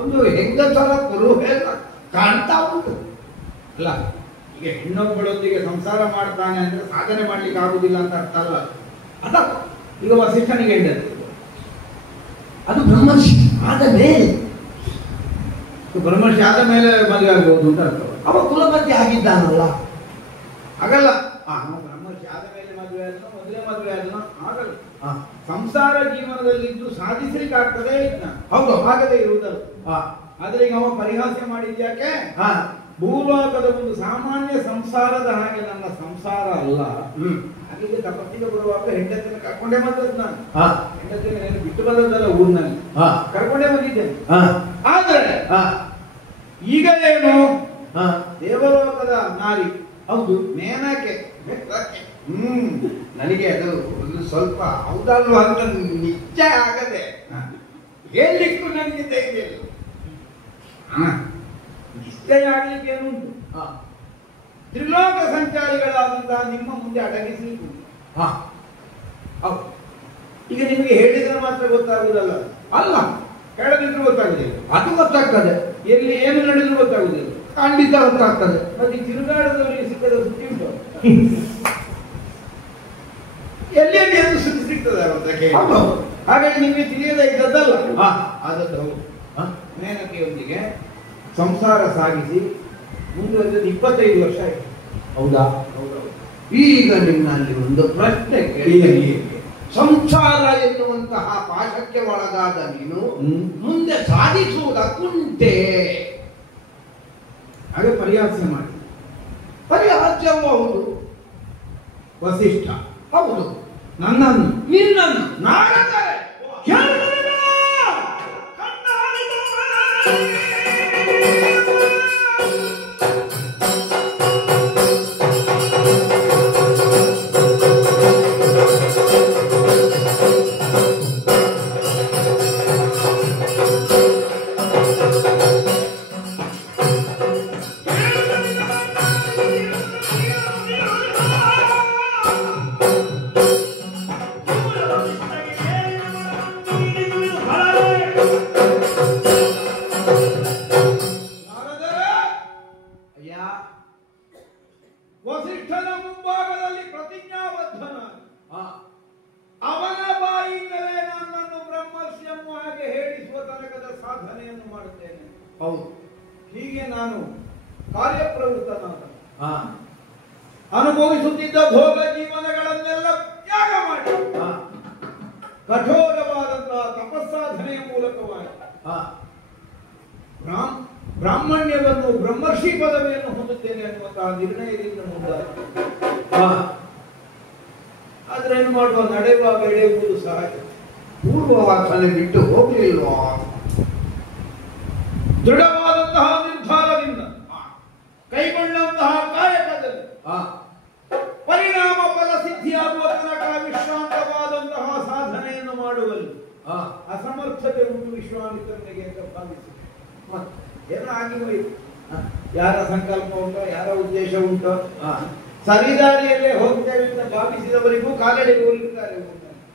ಒಂದು ಹೆಂಗಸರ ಕುರುಹೆಲ್ಲ ಕಾಣ್ತಾ ಉಂಟು. ಅಲ್ಲ, ಈಗ ಹೆಣ್ಣೊಬ್ಬಳೊಂದಿಗೆ ಸಂಸಾರ ಮಾಡ್ತಾನೆ ಅಂದ್ರೆ ಸಾಧನೆ ಮಾಡ್ಲಿಕ್ಕೆ ಆಗುದಿಲ್ಲ ಅಂತ ಅರ್ಥ ಅಲ್ಲ. ಅದ ಈಗ ವಸಿಷ್ಠನಿಗೆ ಹೇಳಿದೆ, ಅದು ಬ್ರಹ್ಮರ್ಷಿ ಆದ ಮೇಲೆ, ಬ್ರಹ್ಮರ್ಷಿ ಆದ ಮೇಲೆ ಮದುವೆ ಆಗ್ಬಹುದು ಅಂತ ಅರ್ಥ. ಅವ ಕುಲಪತಿ ಆಗಿದ್ದಾನಲ್ಲ, ಆಗಲ್ಲ. ಬ್ರಹ್ಮರ್ಷಿ ಆದ ಮೇಲೆ ಮದುವೆ ಆದ್ನೋ ಮೊದಲೇ ಮದುವೆ ಆದ್ನೋ ಆಗಲ್ಲ. ಸಂಸಾರ ಜೀವನದಲ್ಲಿದ್ದು ಸಾಧಿಸ್ಲಿಕ್ಕೆ ಆಗ್ತದೆ ಹೌದು, ಆಗದೆ ಇರುವುದಲ್ಲ. ಆದ್ರೆ ಈಗ ಅವ ಪರಿಹಾಸ್ಯ ಮಾಡಿದ್ಯಾಕೆ? ಭೂಲೋಕದ ಒಂದು ಸಾಮಾನ್ಯ ಸಂಸಾರದ ಹಾಗೆ ನನ್ನ ಸಂಸಾರ ಅಲ್ಲ. ಹಾಗೆ ತಪಸ್ಸಿಗೆ ಬರುವಾಗ ಹೆಂಡತಿನ ಕರ್ಕೊಂಡೇ ಬಂದದ್ದು ನಾನು. ಹೆಂಡತಿನ ಏನು ಬಿಟ್ಟು ಬಂದದ್ದಲ್ಲ, ಊರಿನಲ್ಲಿ ಕರ್ಕೊಂಡೇ ಬಂದಿದ್ದೇನೆ. ಆದ್ರೆ ಈಗ ಏನು, ದೇವಲೋಕದ ನಾರಿ, ಹೌದು ಮೇನಕೆ, ನನಗೆ ಅದು ಸ್ವಲ್ಪ ಹೌದಲ್ವಾ ಅಂತ ನಿಶ್ಚಯ ಆಗದೆ ಹೇಳಲಿಕ್ಕೂ ನನಗೆ ಧೈರ್ಯ ಇಲ್ಲ. ನಿಶ್ಚಯ ಆಗ್ಲಿಕ್ಕೆ ಏನುಂಟು? ತ್ರಿಲೋಕ ಸಂಚಾರಿಗಳಾದಂತಹ ನಿಮ್ಮ ಮುಂದೆ ಅಡಗಿಸಲಿಕ್ಕೆ. ಈಗ ನಿಮಗೆ ಹೇಳಿದ್ರೆ ಮಾತ್ರ ಗೊತ್ತಾಗುವುದಲ್ಲ, ಅಲ್ಲ ಹೇಳದಿದ್ರು ಗೊತ್ತಾಗುದಿಲ್ಲ. ಅದು ಗೊತ್ತಾಗ್ತದೆ, ಎಲ್ಲಿ ಏನು ನಡೆದ್ರು ಗೊತ್ತಾಗುದಿಲ್ಲ. ಖಂಡಿತ ಗೊತ್ತಾಗ್ತದೆ. ಮತ್ತೆ ತಿರುಗಾಡದವರಿಗೆ ಸಿಕ್ಕದ ಸುದ್ದಿ ಉಂಟು, ಎಲ್ಲಿ ಎಂದು ಸುದ್ದಿ ಸಿಗ್ತದೆ ಅವತ್ತಕ್ಕೆ. ಹಾಗಾಗಿ ನಿಮಗೆ ತಿಳಿಯದ ಇದ್ದದ್ದಲ್ಲ. ಆದದ್ದು ಮೇನಕೆಯೊಂದಿಗೆ ಸಂಸಾರ ಸಾಗಿಸಿ ಮುಂದುವರೆದ 25 ವರ್ಷ ಆಯಿತು. ಹೌದಾ? ಈಗ ನಿನ್ನಲ್ಲಿ ಒಂದು ಪ್ರಶ್ನೆ ಕೇಳಿ. ಸಂಸಾರ ಎನ್ನುವಂತಹ ಪಾಠಕ್ಕೆ ಒಳಗಾದ ನೀನು ಮುಂದೆ ಸಾಧಿಸುವುದ ಕುಂಟೆ ಹಾಗೆ ಪರಿಹಾಸ ಮಾಡಿ. ಪರಿಹಾಸ್ಯವೂ ಹೌದು, ವಸಿಷ್ಠ ಹೌದು, ನನ್ನನ್ನು ನಿನ್ನನ್ನು ನಾಗದರೆ ವಸಿಷ್ಠನ ಮುಂಭಾಗದಲ್ಲಿ ಪ್ರತಿಜ್ಞಾಬದ್ಧನಾಗಿ ಅವನ ಬಾಯಿಂದಲೇ ನನ್ನನ್ನು ಬ್ರಹ್ಮರ್ಷಿ ಎಂಬ ಹಾಗೆ ಹೇಳಿಸುವ ತನಕದ ಸಾಧನೆಯನ್ನು ಮಾಡುತ್ತೇನೆ. ಹೌದು, ಹೀಗೆ ನಾನು ಕಾರ್ಯಪ್ರವೃತ್ತನಾದ ಅನುಭವಿಸುತ್ತಿದ್ದ ಭೋಗ ಜೀವನಗಳನ್ನೆಲ್ಲ ತ್ಯಾಗ ಮಾಡಿ ಕಠೋರವಾದಂತಹ ತಪಸ್ಸಾಧನೆಯ ಮೂಲಕವಾಗಿ ಬ್ರಾಹ್ಮಣ್ಯವನ್ನು ಬ್ರಹ್ಮರ್ಷಿ ಪದವಿಯನ್ನು ಹೊಂದುತ್ತೇನೆ ಅನ್ನುವಂತಹ ನಿರ್ಣಯದಿಂದ ಮುಂದಾದ. ಆದ್ರೆ ಏನು ಮಾಡುವ, ನಡೆಯುವಾಗ ಎಳೆಯುವುದು ಸಹಜ. ಪೂರ್ವವಾಸನೆ ಬಿಟ್ಟು ಹೋಗಲಿಲ್ವಾ? ದೃಢವಾದಂತಹ ನಿರ್ಧಾರದಿಂದ ಕೈಗೊಂಡಂತಹ ಕಾಯಕದಲ್ಲಿ ಪರಿಣಾಮ ಫಲ ಸಿದ್ಧಿಯಾಗುವ ತನಕ ವಿಶ್ರಾಂತವಾದಂತಹ ಸಾಧನೆಯನ್ನು ಮಾಡುವಲ್ಲಿ ಅಸಮರ್ಥತೆ ಉಂಟು ವಿಶ್ವಾಮಿತ್ರನಿಗೆ ಅಂತ ಭಾವಿಸಿ ಏನೋ ಆಗಿ ಹೋಯಿತು. ಯಾರ ಸಂಕಲ್ಪ ಉಂಟೋ, ಯಾರ ಉದ್ದೇಶ ಉಂಟೋ, ಸರಿದಾರಿಯಲ್ಲೇ ಹೋಗ್ತೇವೆ ಅಂತ ಭಾವಿಸಿದವರಿಗೂ ಕಾಲಡಿಗೆ ಹೋಗಿರ್ತಾರೆ.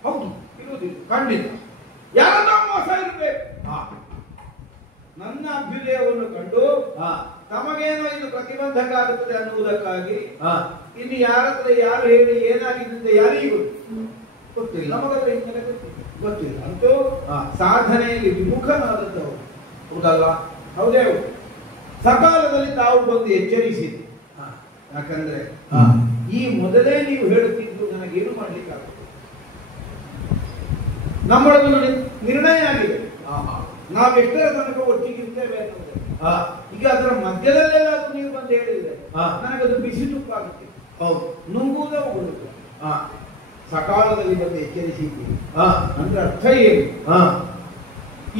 ಹೌದು, ಇರುವುದಿಲ್ಲ, ಖಂಡಿತ ಯಾರದೋ ಮೋಸ ಇರಬೇಕು. ನನ್ನ ಅಭ್ಯುದಯವನ್ನು ಕಂಡು ತಮಗೇನೋ ಇದು ಪ್ರತಿಬಂಧಕ ಆಗುತ್ತದೆ ಅನ್ನುವುದಕ್ಕಾಗಿ ಇನ್ನು ಯಾರ ಹತ್ರ ಯಾರು ಹೇಳಿ ಏನಾಗಿದೆ ಯಾರಿಗೂ ಗೊತ್ತಿಲ್ಲ, ನಮಗದ ಹಿನ್ನೆಲೆ ಗೊತ್ತಿಲ್ಲ. ಅಂತೂ ಸಾಧನೆಯಲ್ಲಿ ವಿಮುಖನಾದದ್ದವರು ಹೌದಲ್ಲ? ಹೌದೇ. ಸಕಾಲದಲ್ಲಿ ತಾವು ಬಂದು ಎಚ್ಚರಿಸಿದ್ದು. ಯಾಕಂದ್ರೆ ಈ ಮೊದಲೇ ನೀವು ಹೇಳುತ್ತಿದ್ದು ನನಗೇನು ಮಾಡ್ಲಿಕ್ಕಾಗುತ್ತೆ. ನಮ್ಮೊಳಗೊಂದು ನಿರ್ಣಯ ಆಗಿದೆ, ನಾವೆಷ್ಟರ ತನಕ ಒಟ್ಟಿಗಿರ್ತೇವೆ ಅನ್ನೋದು. ಈಗ ಅದರ ಮಧ್ಯದಲ್ಲೆಲ್ಲ ನೀವು ಬಂದು ಹೇಳಿದ್ರೆ ನನಗದು ಬಿಸಿ ತುಪ್ಪ ಆಗುತ್ತೆ. ಹೌದು, ನುಂಗುವುದೇ ಹೋಗುದು. ಸಕಾಲದಲ್ಲಿ ಬಂದು ಎಚ್ಚರಿಸಿದ್ದೀವಿ ಅಂದ್ರೆ ಅರ್ಥ ಏನು?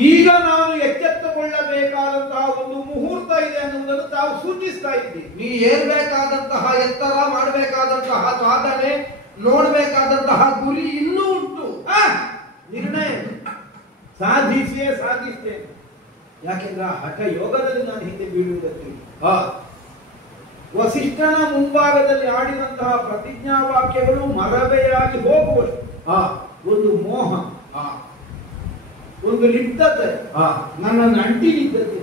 ಈಗ ನಾನು ಎಚ್ಚೆತ್ತುಕೊಳ್ಳಬೇಕಾದಂತಹ ಒಂದು ಮುಹೂರ್ತ ಇದೆ ಅನ್ನುವುದನ್ನು ತಾವು ಸೂಚಿಸ್ತಾ ಇದ್ದೀವಿ. ನೀ ಏರ್ಬೇಕಾದಂತಹ ಎತ್ತರ, ಮಾಡಬೇಕಾದಂತಹ ಸಾಧನೆ, ನೋಡ್ಬೇಕಾದಂತಹ ಗುರಿ ಇನ್ನೂ ಉಂಟು. ನಿರ್ಣಯ ಸಾಧಿಸ್ತೇನೆ. ಯಾಕೆಂದ್ರೆ ಹಠ ಯೋಗದಲ್ಲಿ ನಾನು ಹಿಂದೆ ಬೀಳುವುದಕ್ಕೆ ವಸಿಷ್ಠನ ಮುಂಭಾಗದಲ್ಲಿ ಆಡಿದಂತಹ ಪ್ರತಿಜ್ಞಾ ವಾಕ್ಯಗಳು ಮರಬೆಯಾಗಿ ಹೋಗುವಷ್ಟು ಒಂದು ಮೋಹ, ಒಂದು ಲಿಪ್ತತೆ ನನ್ನನ್ನು ಅಂಟಿನಿದ್ದದ್ದು.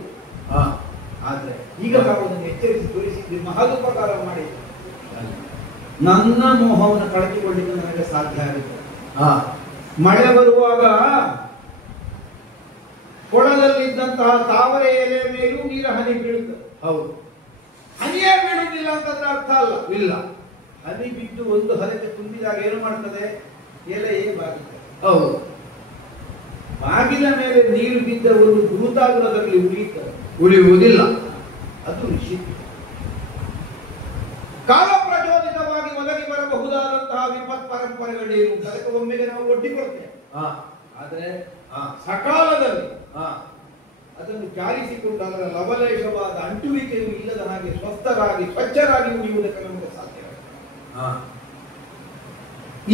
ಆದ್ರೆ ಈಗ ತಾವು ಅದನ್ನು ಎಚ್ಚರಿಸಿ ತೋರಿಸಿದ್ರಿ, ಮಹದುಪಕಾರ ಮಾಡಿ ನನ್ನ ಮೋಹವನ್ನು ಕಳೆದುಕೊಳ್ಳಿಕ್ಕೆ ನನಗೆ ಸಾಧ್ಯ ಆಗುತ್ತೆ. ಮಳೆ ಬರುವಾಗ ಕೊಳದಲ್ಲಿದ್ದಂತಹ ತಾವರೆ ಎಲೆ ಮೇಲೂ ನೀರ ಹನಿ ಬೀಳುತ್ತದೆ. ಹೌದು, ಹನಿಯೇ ಬೀಳುವುದಿಲ್ಲ ಅಂತಂದ್ರೆ ಅರ್ಥ ಅಲ್ಲ. ಇಲ್ಲ, ಹನಿ ಬಿದ್ದು ಒಂದು ಹರಕೆ ತುಂಬಿದಾಗ ಏನು ಮಾಡ್ತದೆ? ಎಲೆಯೇ ಬಾಗುತ್ತದೆ. ಹೌದು, ಬಾಗಿಲ ಮೇಲೆ ನೀರು ಬಿದ್ದ ಒಂದು ಗುರುತಾಗುವುದರಲ್ಲಿ ಉಳಿಯುವುದಿಲ್ಲ. ಅದು ನಿಶ್ಚಿತ. ಕಾಲ ಪ್ರಚೋದಿತವಾಗಿ ಒದಗಿ ಬರಬಹುದಾದಂತಹ ವಿಪತ್ ಪರಂಪರೆಗಳೇನು ಅದಕ್ಕೆ ಒಮ್ಮೆಗೆ ನಾವು ಒಡ್ಡಿಕೊಳ್ತೇವೆ. ಆದರೆ ಸಕಾಲದಲ್ಲಿ ಅದನ್ನು ಜಾರಿಸಿಕೊಂಡು ಅದರ ಲವಲೇಶವಾದ ಅಂಟುವಿಕೆಯು ಇಲ್ಲದ ಹಾಗೆ ಸ್ವಸ್ಥರಾಗಿ ಸ್ವಚ್ಛರಾಗಿ ಉಳಿಯುವುದಕ್ಕೆ ನಮಗೆ ಸಾಧ್ಯ.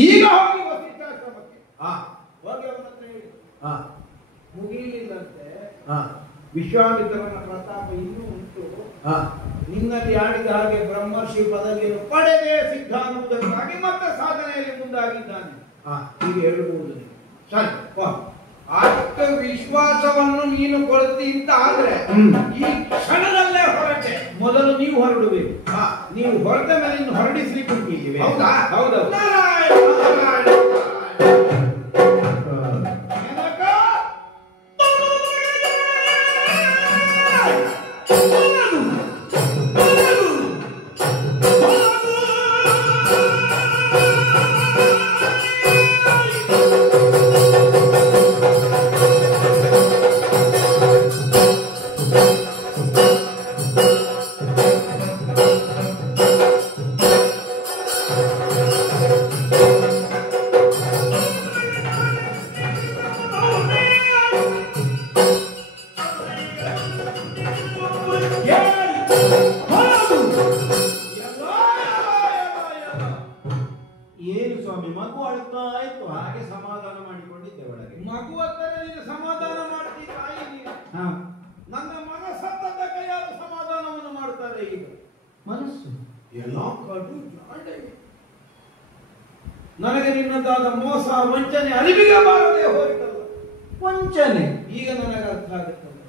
ಈಗ ಹೋಗಿ ವಸಿಷ್ಠಾಶ್ರಮಕ್ಕೆ ಹೋಗಿ ಅವನ ಹತ್ರ ಹೇಳಿ ಮುಗಿಯಲಿಲ್ಲಂತೆ. ವಿಶ್ವಾಮಿತ್ರನ ಪ್ರತಾಪ ಇನ್ನೂ ಉಂಟು. ನಿನ್ನಲ್ಲಿ ಆಡಿದ ಹಾಗೆ ಬ್ರಹ್ಮರ್ಷಿ ಪದವಿಯನ್ನು ಪಡೆದೇ ಸಿದ್ಧ ಅನ್ನುವುದಕ್ಕಾಗಿ ಮತ್ತೆ ಸಾಧನೆಯಲ್ಲಿ ಮುಂದಾಗಿದ್ದಾನೆ. ಹೀಗೆ ಹೇಳಬಹುದು. ಸರಿ, ಅಷ್ಟು ವಿಶ್ವಾಸವನ್ನು ನೀನು ಕೊಡ್ತಿ ಅಂತ ಆದ್ರೆ ಈ ಕ್ಷಣದಲ್ಲೇ ಹೊರಟೆ. ಮೊದಲು ನೀವು ಹೊರಡಬೇಕು. ನೀವು ಹೊರಟ ಮೇಲೆ ಇನ್ನು ಹೊರಡಿಸ್ಲಿಕ್ಕೆ ಉಂಟಿವೆ. ಹೌದಾ? ಹೌದಾ? ಮಗುವತ್ತರ ನೀನು ಸಮಾಧಾನ ಮಾಡ್ತೀಯ ತಾಯಿ ನೀನು. ಹಾ ನನ್ನ ಮನಸ್ಸಂತ ಕೈಯಾದ ಸಮಾಧಾನವನ್ನು ಮಾಡ್ತಾರೆ ಈಗ. ಮನಸ್ಸು ಎಲ್ಲ ಕಡು ಜಾಡೆ. ನನಗೆ ನಿನ್ನದಾದ ಮೋಸ ವಂಚನೆ ಅರಿವಿಗೆ ಬಾರದೆ ಹೋಯಿತಲ್ಲ. ವಂಚನೆ ಈಗ ನನಗೆ ಅರ್ಥ ಆಗುತ್ತದೆ.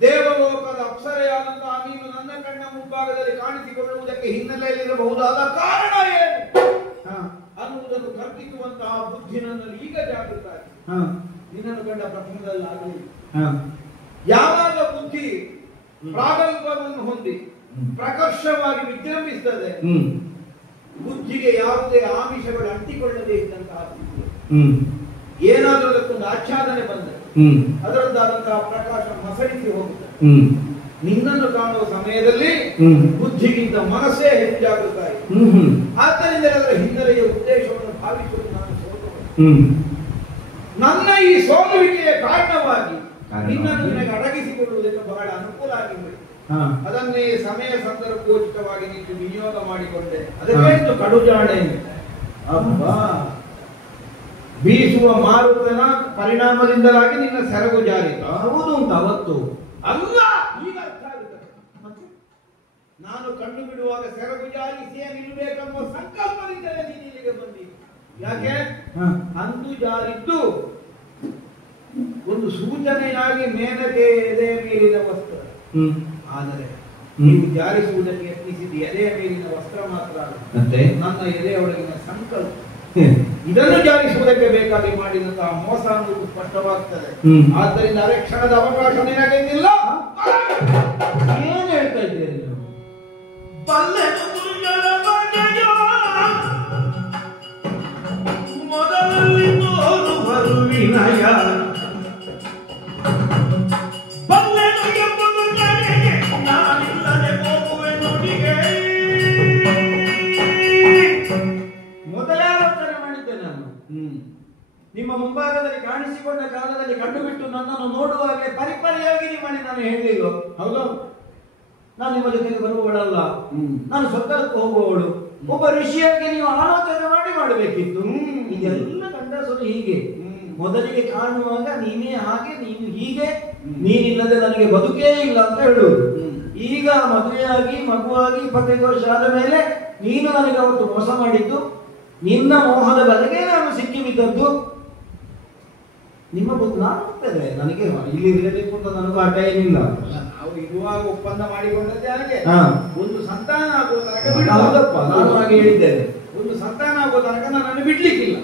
ದೇವಲೋಕದ ಅಪ್ಸರೆಯಾದಂತಹ ನೀನು ನನ್ನ ಕಣ್ಣ ಮುಂಭಾಗದಲ್ಲಿ ಕಾಣಿಸಿಕೊಳ್ಳುವುದಕ್ಕೆ ಹಿನ್ನೆಲೆಯಲ್ಲಿರಬಹುದಾದ ಕಾರಣ ಏನು ಅನ್ನುವುದನ್ನು ಕಲ್ಪಿಸುವಂತಹ ಬುದ್ಧಿ ನನ್ನಲ್ಲಿ ಈಗ ಜಾಗೃತ ಆಗಿದೆ. ನಿನ್ನನ್ನು ಕಂಡ ಪ್ರಥಮದಲ್ಲಿ ಆಗಲಿಲ್ಲ. ಯಾವಾಗ ಬುದ್ಧಿ ಪ್ರಾಗಲ್ಭವನ್ನು ಹೊಂದಿ ಪ್ರಕರ್ಷವಾಗಿ ವಿಜೃಂಭಿಸುತ್ತದೆ, ಬುದ್ಧಿಗೆ ಯಾವುದೇ ಆಮಿಷಗಳು ಅಂಟಿಕೊಳ್ಳದೇ ಇದ್ದಂತಹ ಬುದ್ಧಿ, ಏನಾದರೂ ಅದಕ್ಕೊಂದು ಆಚ್ಛಾದನೆ ಬಂದರೆ ಅದರದ್ದಾದಂತಹ ಪ್ರಕಾಶ ಮಸಳಿಸಿ ಹೋಗುತ್ತದೆ. ನಿನ್ನನ್ನು ಕಾಣುವ ಸಮಯದಲ್ಲಿ ಬುದ್ಧಿಗಿಂತ ಮನಸ್ಸೇ ಹೆಚ್ಚು ಜಾಗೃತ ಆಯಿತು. ಆದ್ದರಿಂದ ಅದರ ಹಿನ್ನೆಲೆಯ ಉದ್ದೇಶವನ್ನು ಭಾವಿಸುವುದು ನಾನು ಸೋಲು. ನನ್ನ ಈ ಸೋಲುವಿಕೆಯ ಕಾರಣವಾಗಿ ನಿನ್ನನ್ನು ನಿನಗೆ ಅಡಗಿಸಿಕೊಳ್ಳುವುದಕ್ಕೆ ಬಹಳ ಅನುಕೂಲ ಆಗಿಬಿಡಿ. ಅದನ್ನೇ ಸಮಯ ಸಂದರ್ಭೋಚಿತವಾಗಿ ನೀನು ವಿನಿಯೋಗ ಮಾಡಿಕೊಂಡೆ. ಅದಕ್ಕೆ ಕಡುಜಾಡೆ ಅಬ್ಬಾ ಬೀಸುವ ಮಾರುತನ ಪರಿಣಾಮದಿಂದಲಾಗಿ ನಿನ್ನ ಸೆರಗು ಜಾರಿತು. ಹೌದು ಅಂತ ಅವತ್ತು ಅಲ್ಲ, ಈಗ ಅರ್ಥ ಆಗುತ್ತದೆ. ನಾನು ಕಣ್ಣು ಬಿಡುವಾಗ ಸೆರಗು ಜಾರಿಸಿಯೇ ನಿಲ್ಲಬೇಕೆಂಬ ಸಂಕಲ್ಪದಿಂದಲೇ ನೀನು ಇಲ್ಲಿಗೆ ಬಂದಿದ್ದೆ. ಯಾಕೆ ಅಂದು ಜಾರಿದ್ದು ಒಂದು ಸೂಚನೆಯಾಗಿ ಮೇನಕೆ ಎದೆ ಮೇಲಿನ ವಸ್ತ್ರ. ಆದರೆ ನೀವು ಜಾರಿಸುವುದಕ್ಕೆ ಯತ್ನಿಸಿದ ಎದೆಯ ಮೇಲಿನ ವಸ್ತ್ರ ಮಾತ್ರ ಅಲ್ಲ, ನನ್ನ ಎದೆಯೊಳಗಿನ ಸಂಕಲ್ಪ. ಇದನ್ನು ಜಾರಿಸುವುದಕ್ಕೆ ಬೇಕಾಗಿ ಮಾಡಿದಂತಹ ಮೋಸ ಅನ್ನುವುದು ಸ್ಪಷ್ಟವಾಗ್ತದೆ. ಆದ್ದರಿಂದ ಅರೆ ಕ್ಷಣದ ಅವಕಾಶ ನಿನಗೆಂದಿಲ್ಲ. ಏನ್ ಹೇಳ್ತಾ ಇದ್ದೀರಿ ನೀವು? ಮೊದಲಲ್ಲಿ ತೋರು ಬರು ವಿನಯ ನಾನಿಲ್ಲದೆ ಹೋಗುವೆ ನುಡಿಗೆ. ಮೊದಲೇ ಆಲೋಚನೆ ಮಾಡಿದ್ದೆ ನಾನು. ನಿಮ್ಮ ಮುಂಭಾಗದಲ್ಲಿ ಕಾಣಿಸಿಕೊಂಡ ಕಾಲದಲ್ಲಿ ಕಣ್ಣು ಬಿಟ್ಟು ನನ್ನನ್ನು ನೋಡುವಾಗಲೇ ಪರಿಪರಿಯಾಗಿ ನಿಮ್ಮನೆ ನಾನು ಹೇಳಲಿಲ್ಲ. ಹೌದು, ನಾನು ನಿಮ್ಮ ಜೊತೆಗೆ ಬರುವವಳಲ್ಲ, ನಾನು ಸ್ವರ್ಗಕ್ಕೆ ಹೋಗುವವಳು. ಒಬ್ಬ ಋಷಿಯಾಗಿ ನೀವು ಆಲೋಚನೆ ಮಾಡಿ ಮಾಡಬೇಕಿತ್ತು. ಇದೆಲ್ಲ ಗಂಡಸರು ಹೀಗೆ ಮೊದಲಿಗೆ ಕಾಣುವಾಗ ನೀನೇ ಹಾಗೆ, ನೀನು ಹೀಗೆ, ನೀನಿಲ್ಲದೆ ನನಗೆ ಬದುಕೇ ಇಲ್ಲ ಅಂತ ಹೇಳುವುದು. ಈಗ ಮದುವೆಯಾಗಿ ಮಗುವಾಗಿ 25 ವರ್ಷ ಆದ ಮೇಲೆ ನೀನು ನನಗೆ ಅವತ್ತು ಮೋಸ ಮಾಡಿದ್ದು, ನಿನ್ನ ಮೋಹದ ಬಲೆಗೆ ನಾನು ಸಿಕ್ಕಿ ಬಿದ್ದದ್ದು. ನಿಮ್ಮ ಬುದ್ಧಿ ನಾನು ಹೋಗ್ತೇನೆ, ನನಗೆ ಇಲ್ಲಿ ಇರಬೇಕು ಅಂತ ನನಗೂ ಆಟ ಏನಿಲ್ಲ. ನಾವು ಇರುವಾಗ ಒಪ್ಪಂದ ಮಾಡಿಕೊಂಡದ್ದೇ ಹಾಗೆ. ಒಂದು ಸಂತಾನ ಆಗುವ ತನಕ ನಾನು ಹಾಗೆ ಹೇಳಿದ್ದೇನೆ. ಒಂದು ಸಂತಾನ ಆಗುವ ತನಕ ನನ್ನನ್ನು ಬಿಡ್ಲಿಕ್ಕಿಲ್ಲ.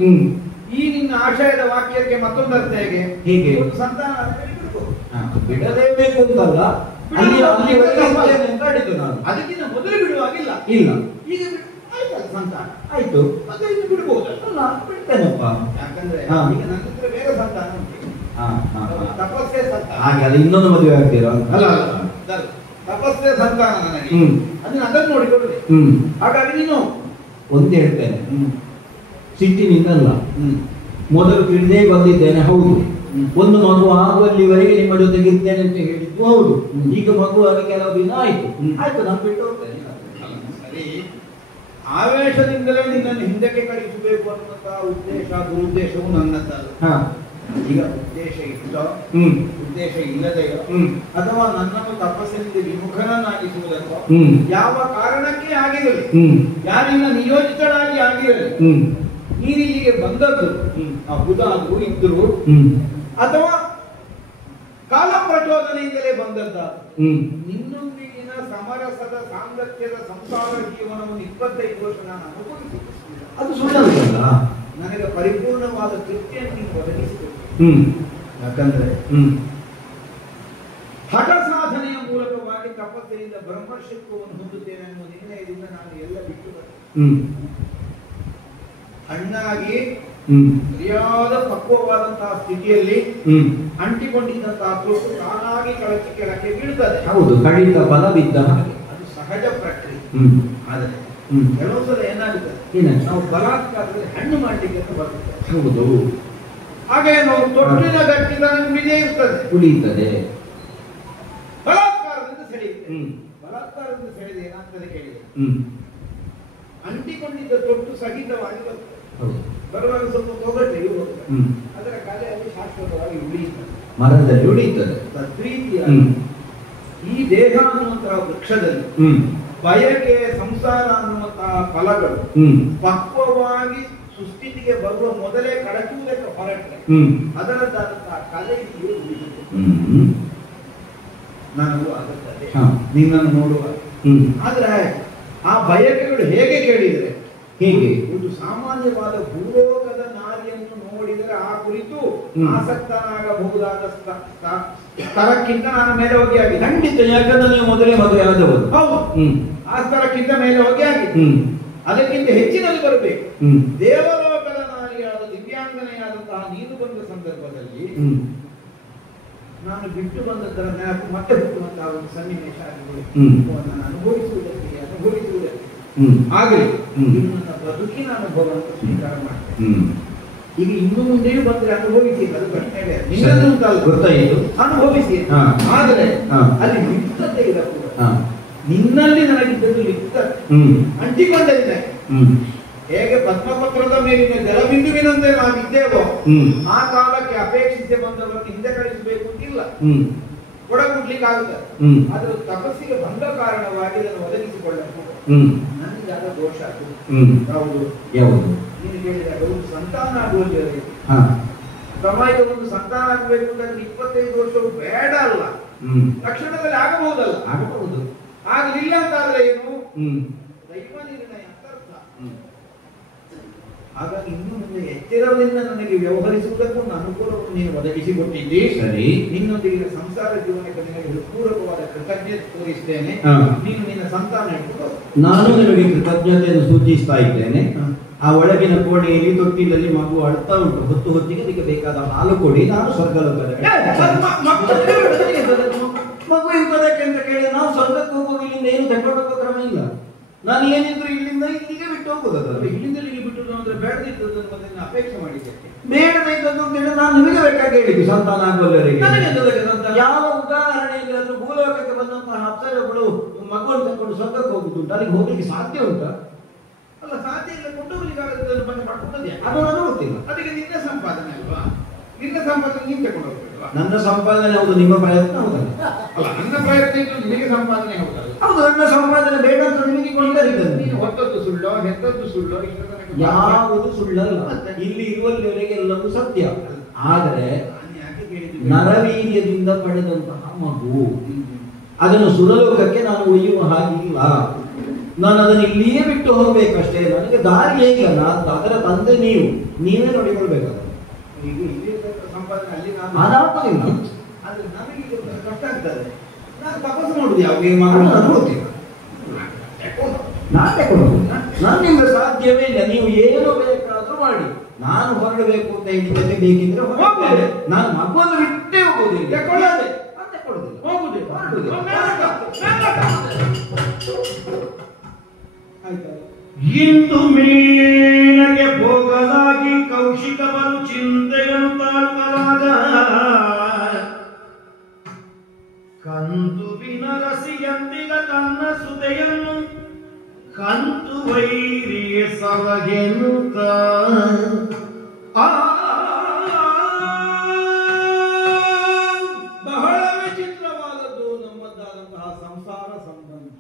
ಈ ನಿನ್ನ ಆಶಯದ ವಾಕ್ಯಕ್ಕೆ ಮತ್ತೊಂದು ಅರ್ಥ ಹೇಗೆ? ಹೀಗೆ ಒಂದು ಸಂತಾನ ಬಿಡಲೇಬೇಕು ಅಂತಲ್ಲ, ಅಂತ ಹೇಳಿದ್ದು ನಾನು. ಅದಕ್ಕಿಂತ ಮೊದಲು ಬಿಡುವಾಗಿಲ್ಲ. ಇಲ್ಲ, ಈಗ ಆಯ್ತಲ್ಲ ಸಂತಾನ ಆಯ್ತು, ಮತ್ತೆ ಇನ್ನು ಬಿಡ್ಬಹುದಲ್ಲ? ಬಿಡ್ತೇನಪ್ಪ. ಯಾಕಂದ್ರೆ ಈಗ ನನ್ನ ಹತ್ರ ಬೇರೆ ಸಂತಾನ ಉಂಟು. ತಪಸ್ಸೇ ಸಂತಾನ. ಹಾಗೆ ಅದು ಇನ್ನೊಂದು ಮದುವೆ ಆಗ್ತೀರಾ? ಅಲ್ಲ, ತಪಸ್ಸೇ ಸಂತಾನ ನನಗೆ. ಅದನ್ನು ನೋಡಿಕೊಳ್ಳಿ. ಹಾಗಾಗಿ ನೀನು ಒಂದು ಹೇಳ್ತೇನೆ, ಸಿಟ್ಟಿನಿಂದಲ್ಲ, ಮೊದಲು ತಿಳಿದೇ ಬಂದಿದ್ದೇನೆ. ಹೌದು, ಒಂದು ಮಗು ಆಗುವಲ್ಲಿವರೆಗೆ ನಿಮ್ಮ ಜೊತೆಗೆ ಇರ್ತೇನೆ ಅಂತ ಹೇಳಿದ್ದು ಹೌದು. ಈಗ ಮಗುವಾಗಿ ಕೆಲವು ದಿನ ಆಯ್ತು, ನಾನು ಬಿಟ್ಟು ಹೋಗ್ತೇನೆ. ಸರಿ, ಆವೇಶದಿಂದಲೇ ನಿನ್ನನ್ನು ಹಿಂದಕ್ಕೆ ಕಳಿಸಬೇಕು ಅನ್ನುವಂತಹ ಉದ್ದೇಶ ದುರುದ್ದೇಶವು ನನ್ನದ್ದಲ್ಲ. ಈಗ ಉದ್ದೇಶ ಇಷ್ಟೋ ಉದ್ದೇಶ ಇಲ್ಲದೆಯೋ ಅಥವಾ ನನ್ನನ್ನು ತಪಸ್ಸಿನಿಂದ ವಿಮುಖನನ್ನಾಗಿಸುವುದಕ್ಕೋ ಯಾವ ಕಾರಣಕ್ಕೆ ಆಗಿರಲಿ, ಯಾರಿಂದ ನಿಯೋಜಿತನಾಗಿ ಆಗಿರಲಿ, ನೀನು ಇಲ್ಲಿಗೆ ಬಂದದ್ದು ಹುದಾದ್ರು ಇದ್ರು ಅಥವಾ ಕಾಲ ಪ್ರಚೋದನೆಯಿಂದಲೇ ಬಂದದ್ದ, ನಿನ್ನೊಂದಿಗಿನ ಸಮರಸದ ಸಾಂಗತ್ಯದ ಸಂಸಾರ ಜೀವನವನ್ನು 25 ವರ್ಷ ನಾನು ಅನುಭವಿಸಿಲ್ಲ. ಅದು ಸುಳ್ಳಲ್ಲ. ನನಗೆ ಪರಿಪೂರ್ಣವಾದ ತೃಪ್ತಿಯನ್ನು ನೀನು ಒದಗಿಸಿಕೊಟ್ಟು. ಯಾಕಂದ್ರೆ ಹಠ ಸಾಧನೆಯ ಮೂಲಕವಾಗಿ ತಪಸ್ಸಿನಿಂದ ಬ್ರಹ್ಮರ್ಷಿತ್ವವನ್ನು ಹೊಂದುತ್ತೇನೆ ಅನ್ನುವ ನಿರ್ಣಯದಿಂದ ನಾನು ಎಲ್ಲ ಬಿಟ್ಟು ಹಣ್ಣಾಗಿ ಸರಿಯಾದ ಪಕ್ವವಾದಂತಹ ಸ್ಥಿತಿಯಲ್ಲಿ ಅಂಟಿಕೊಂಡಿದ್ದಂತಹ ತೊಟ್ಟು ತಾನಾಗಿ ಕೆಳಕ್ಕೆ ಬೀಳ್ತದೆ. ಹೌದು, ಕಡಿತ ಫಲ ಬಿದ್ದ ಹಾಗೆ ಅದು ಸಹಜ ಪ್ರಕ್ರಿಯೆ. ಆದರೆ ಕೆಲವು ಸಲ ಏನಾಗುತ್ತದೆ, ನಾವು ಬಲಾತ್ಕಾರದಲ್ಲಿ ಹಣ್ಣು ಮಾಡಲಿಕ್ಕೆ ಅಂತ ಬರ್ತದೆ. ಹೌದು, ಹಾಗೆ ನಾವು ತೊಟ್ಟಿನ ಗಟ್ಟಿದ ಬಿಜೆ ಇರ್ತದೆ, ಉಳಿಯುತ್ತದೆ. ಬಲಾತ್ಕಾರದಿಂದ ಸೆಳೆಯುತ್ತೆ. ಬಲಾತ್ಕಾರದಿಂದ ಸೆಳೆದು ಏನಾಗ್ತದೆ ಕೇಳಿದೆ, ಅಂಟಿಕೊಂಡಿದ್ದ ತೊಟ್ಟು ಸಹಿತವಾಗಿ ಬರ್ತದೆ. ಬರುವಾಗ ಸ್ವಲ್ಪ ತೊಗಟೆ ಹ್ಮ್. ಅದರ ಕಲೆಯಲ್ಲಿ ಶಾಶ್ವತವಾಗಿ ಉಳಿಯುತ್ತದೆ, ಮರದಲ್ಲಿ ಉಳಿಯುತ್ತದೆ. ತದ್ರೀತಿಯಾಗಿ ಈ ದೇಹ ಅನ್ನುವಂತಹ ವೃಕ್ಷದಲ್ಲಿ ಬಯಕೆ ಸಂಸಾರ ಅನ್ನುವಂತಹ ಫಲಗಳು ಪಕ್ವವಾಗಿ ಸುಸ್ಥಿತಿಗೆ ಬರುವ ಮೊದಲೇ ಕಳಚುವುದಕ್ಕೆ ಹೊರಟ್ರೆ ಅದರದ್ದಾದಂತಹ ಕಲೆ ಇಲ್ಲಿ ಉಳಿಯುತ್ತದೆ. ನನಗೂ ಆಗುತ್ತದೆ ನಿನ್ನನ್ನು ನೋಡುವ. ಆದ್ರೆ ಆ ಬಯಕೆಗಳು ಹೇಗೆ ಕೇಳಿದರೆ ಹೇಗೆ ಒಂದು ಸಾಮಾನ್ಯವಾದ ಭೂಲೋಕದ ನಾರಿಯನ್ನು ನೋಡಿದರೆ ಆ ಕುರಿತು ಆಸಕ್ತನಾಗಬಹುದಾದ ಸ್ತರಕ್ಕಿಂತ ನಾನು ಮೇಲೆ ಹೋಗಿ ಆಗಿದೆ. ಖಂಡಿತ, ಯಾಕಂದ್ರೆ ನೀವು ಮೊದಲೇ ಮದುವೆ ಆದವರು. ಹೌದು, ಆ ಸ್ತರಕ್ಕಿಂತ ಮೇಲೆ ಹೋಗಿ ಆಗಿದೆ. ಅದಕ್ಕಿಂತ ಹೆಚ್ಚಿನದು ಬರಬೇಕು. ದೇವಲೋಕದ ನಾರಿಯಾದ ದಿವ್ಯಾಂಗನೆಯಾದಂತಹ ನೀನು ಬಂದ ಸಂದರ್ಭದಲ್ಲಿ ನಾನು ಬಿಟ್ಟು ಬಂದದ್ದರ ನೆನಪು ಮತ್ತೆ ಹುಟ್ಟುವಂತಹ ಒಂದು ಸನ್ನಿವೇಶ ನಾನು ಅನುಭವಿಸುವುದಕ್ಕೆ ಆಗಲಿ ನನ್ನ ಬದುಕಿನ ಅನುಭವ ಅಂತ ಸ್ವೀಕಾರ ಮಾಡ್ತೇನೆ. ಈಗ ಇನ್ನು ಮುಂದೆಯೂ ಬಂದ್ರೆ ಅನುಭವಿಸಿ, ಅದು ಪ್ರಶ್ನೆ ಗೊತ್ತಾಯಿತು, ಅನುಭವಿಸಿ. ಆದರೆ ಅಲ್ಲಿ ಲಿಪ್ತತೆ ಇರಕೂಡದು. ನಿನ್ನಲ್ಲಿ ನನಗಿದ್ದದ್ದು ಲಿಪ್ತತೆ ಅಂಟಿಕೊಂಡಿದ್ದೆ. ಹೇಗೆ ಪದ್ಮಪತ್ರದ ಮೇಲಿನ ಜಲಬಿಂದುವಿನಂತೆ ನಾವಿದ್ದೇವೋ ಆ ಕಾಲಕ್ಕೆ ಅಪೇಕ್ಷಿಸಿ ಬಂದವರನ್ನು ಹಿಂದೆ ಕಳಿಸಬೇಕು ಅಂತಿಲ್ಲ, ಕೊಡಗುಡ್ಲಿಕ್ಕೆ ಆಗುತ್ತದೆ. ಆದ್ರೆ ತಪಸ್ಸಿಗೆ ಬಂದ ಕಾರಣವಾಗಿ ಅದನ್ನು ಒದಗಿಸಿಕೊಳ್ಳಬಹುದು. ನನಗೆ ಆದ ದೋಷ ಅದು ಯಾವುದು ಯಾವುದು ನೀನು ಕೇಳಿದಾಗ ಒಂದು ಸಂತಾನ ಆಗುವಲ್ಲಿ ಸಮಾಜ ಒಂದು ಸಂತಾನ ಆಗಬೇಕು ಅಂತಂದ್ರೆ 25 ವರ್ಷವು ಬೇಡ ಅಲ್ಲ, ತಕ್ಷಣದಲ್ಲಿ ಆಗಬಹುದಲ್ಲ, ಆಗಬಹುದು. ಆಗಲಿಲ್ಲ ಅಂತಾದ್ರೆ ಏನು ದೈವ ನಿರ್ಣಯ ಅಂತ ಅರ್ಥ. ಹಾಗಾಗಿ ಇನ್ನು ಮುಂದೆ ಎಚ್ಚರದಿಂದ ನನಗೆ ವ್ಯವಹರಿಸುವುದಕ್ಕೂ ಒಂದು ಅನುಕೂಲವನ್ನು ನೀನು ಒದಗಿಸಿಕೊಟ್ಟಿದ್ದಿ. ಸರಿ, ನಿನ್ನೊಂದಿಗೆ ಸಂಸಾರ ಜೀವನಕ್ಕೆ ನಿನಗೆ ಪೂರಕವಾದ ಕೃತಜ್ಞತೆ ತೋರಿಸ್ತೇನೆ. ನೀನು ನಿನ್ನ ಸಂತಾನ ಇಟ್ಟು ನಾನು ನಿಮಗೆ ಕೃತಜ್ಞತೆಯನ್ನು ಸೂಚಿಸ್ತಾ ಇದ್ದೇನೆ. ಆ ಒಳಗಿನ ಕೋಣೆಯಲ್ಲಿ ತೊಟ್ಟಿಲಲ್ಲಿ ಮಗು ಅಳ್ತಾ ಉಂಟು, ಹೊತ್ತು ಹೊತ್ತಿಗೆ ಅದಕ್ಕೆ ಬೇಕಾದ ಹಾಲು ಕೊಡಿ, ನಾನು ಸ್ವರ್ಗಲೋಕದ ಮಗು ಇರ್ತದಕ್ಕೆ ಅಂತ ಕೇಳಿ ನಾವು ಸ್ವರ್ಗಕ್ಕೆ ಹೋಗುವ ಇಲ್ಲಿಂದ ಏನು ತಗೊಂಡೋಗೋ ಕ್ರಮ ಇಲ್ಲ. ನಾನು ಏನಿದ್ರು ಇಲ್ಲಿಂದ ಇಲ್ಲಿಗೆ ಬಿಟ್ಟು ಹೋಗುದಲ್ಲ. ಇಲ್ಲಿಂದ ಇಲ್ಲಿಗೆ ಬಿಟ್ಟು ಅಂದ್ರೆ ಬೇಡದಿದ್ದದನ್ನು ಮೊದಲಿನ ಅಪೇಕ್ಷೆ ಮಾಡಿದ್ದೇನೆ. ಬೇಡದ ಇದ್ದದ್ದು ಅಂತ ಹೇಳಿ ನಾನು ನಿಮಗೆ ಬೇಕಾಗಿ ಹೇಳಿದ್ದು ಸಂತಾನ ಆಗುವವರೆಗೆ. ಯಾವ ಉದಾಹರಣೆಯಲ್ಲಿ ಅದು ಭೂಲೋಕಕ್ಕೆ ಬಂದಂತಹ ಅಪ್ಸರಗಳು ಮಗುವನ್ನು ತಗೊಂಡು ಸ್ವರ್ಗಕ್ಕೆ ಹೋಗುದುಂಟು, ಅಲ್ಲಿಗೆ ಹೋಗ್ಲಿಕ್ಕೆ ಸಾಧ್ಯ ಉಂಟಾ? ಅಲ್ಲ, ಸಾಧ್ಯ ಇಲ್ಲ. ಕೊಂಡೋಗ್ಲಿಕ್ಕಾಗದನ್ನು ಬಂದು ಮಾಡ್ಕೊಂಡದ್ಯಾ? ಅದು ನನಗೆ ಗೊತ್ತಿಲ್ಲ. ಅದಕ್ಕೆ ನಿನ್ನ ಸಂಪಾದನೆ ಅಲ್ವಾ? ನಿನ್ನ ಸಂಪಾದನೆ ನೀನು ತಗೊಂಡು ಹೋಗ್ಬೇಕಲ್ವಾ? ನನ್ನ ಸಂಪಾದನೆ ಹೌದು, ನಿಮ್ಮ ಪ್ರಯತ್ನ ಹೌದಲ್ಲ? ಅಲ್ಲ, ನನ್ನ ಪ್ರಯತ್ನ ಇದ್ದು ನಿನಗೆ ಸಂಪಾದನೆ ಹೌದಲ್ಲ? ಹೌದು, ನನ್ನ ಸಂಪಾದನೆ ಬೇಡ ಅಂತ ನಿಮಗೆ ಕೊಂಡಿದ್ದಾರೆ. ನೀನು ಹೊತ್ತದ್ದು ಸುಳ್ಳೋ ಹೆತ್ತದ್ದು ಸುಳ್ಳೋ ಯಾವುದು ಸುಳ್ಳಲ್ಲ. ಇಲ್ಲಿ ಇರುವಲ್ಲಿವರೆಗೆ ಎಲ್ಲವೂ ಸತ್ಯ. ಆದರೆ ನರವೀರ್ಯದಿಂದ ಪಡೆದಂತಹ ಮಗು ಅದನ್ನು ಸುರಲೋಕಕ್ಕೆ ನಾನು ಒಯ್ಯುವ ಹಾಗಿಲ್ಲ. ನಾನು ಅದನ್ನು ಇಲ್ಲಿಯೇ ಬಿಟ್ಟು ಹೋಗ್ಬೇಕಷ್ಟೇ. ನನಗೆ ದಾರಿ ಹೇಗೆ? ಅದರ ತಂದೆ ನೀವೇ ನೋಡಿಕೊಳ್ಬೇಕಾದ ಸಂಪಾದನೆ ಅಲ್ಲಿ ಅದಾಗ್ತದಿಲ್ಲ. ಆದ್ರೆ ನನಗೆ ಕಷ್ಟ ಆಗ್ತದೆ. ನಾನು ತಪಸ್ಸು ಮಾಡುದು ಯಾವಾಗ ಮಗಳು ನಾನು ಗೊತ್ತಿಲ್ಲ. ನಾನೇ ಕೊಡಬಹುದು. ನನ್ನಿಂದ ಸಾಧ್ಯವೇ ಇಲ್ಲ. ನೀವು ಏನು ಬೇಕಾದ್ರೂ ಮಾಡಿ, ನಾನು ಹೊರಡಬೇಕು ಅಂತ ಹೇಳಿದ್ರೆ ಬೇಕಿದ್ರೆ ಹೋಗ್ತೇನೆ. ನಾನು ಮಗುವನ್ನು ಬಿಟ್ಟೇ ಹೋಗುದಿಲ್ಲ. ತಕೊಳ್ಳದೆ ಮತ್ತೆ ಕೊಡುದಿಲ್ಲ, ಹೋಗುದಿಲ್ಲ. ಇಂದು ಮೇಲಕ್ಕೆ ಹೋಗಲಾಗಿ ಕೌಶಿಕವನು ಚಿಂತೆಯನ್ನು ತಾಳ್ಮಲಾದ ಕಂದುವಿನ ರಸಿಯಂದಿಗ ತನ್ನ ಸುದೆಯನ್ನು ಕಂತು ವೈರಿಯ ಸಲಗೆನ್ನುತ್ತ ಬಹಳ ವಿಚಿತ್ರವಾದದ್ದು ನಮ್ಮದಾದಂತಹ ಸಂಸಾರ ಸಂಬಂಧ.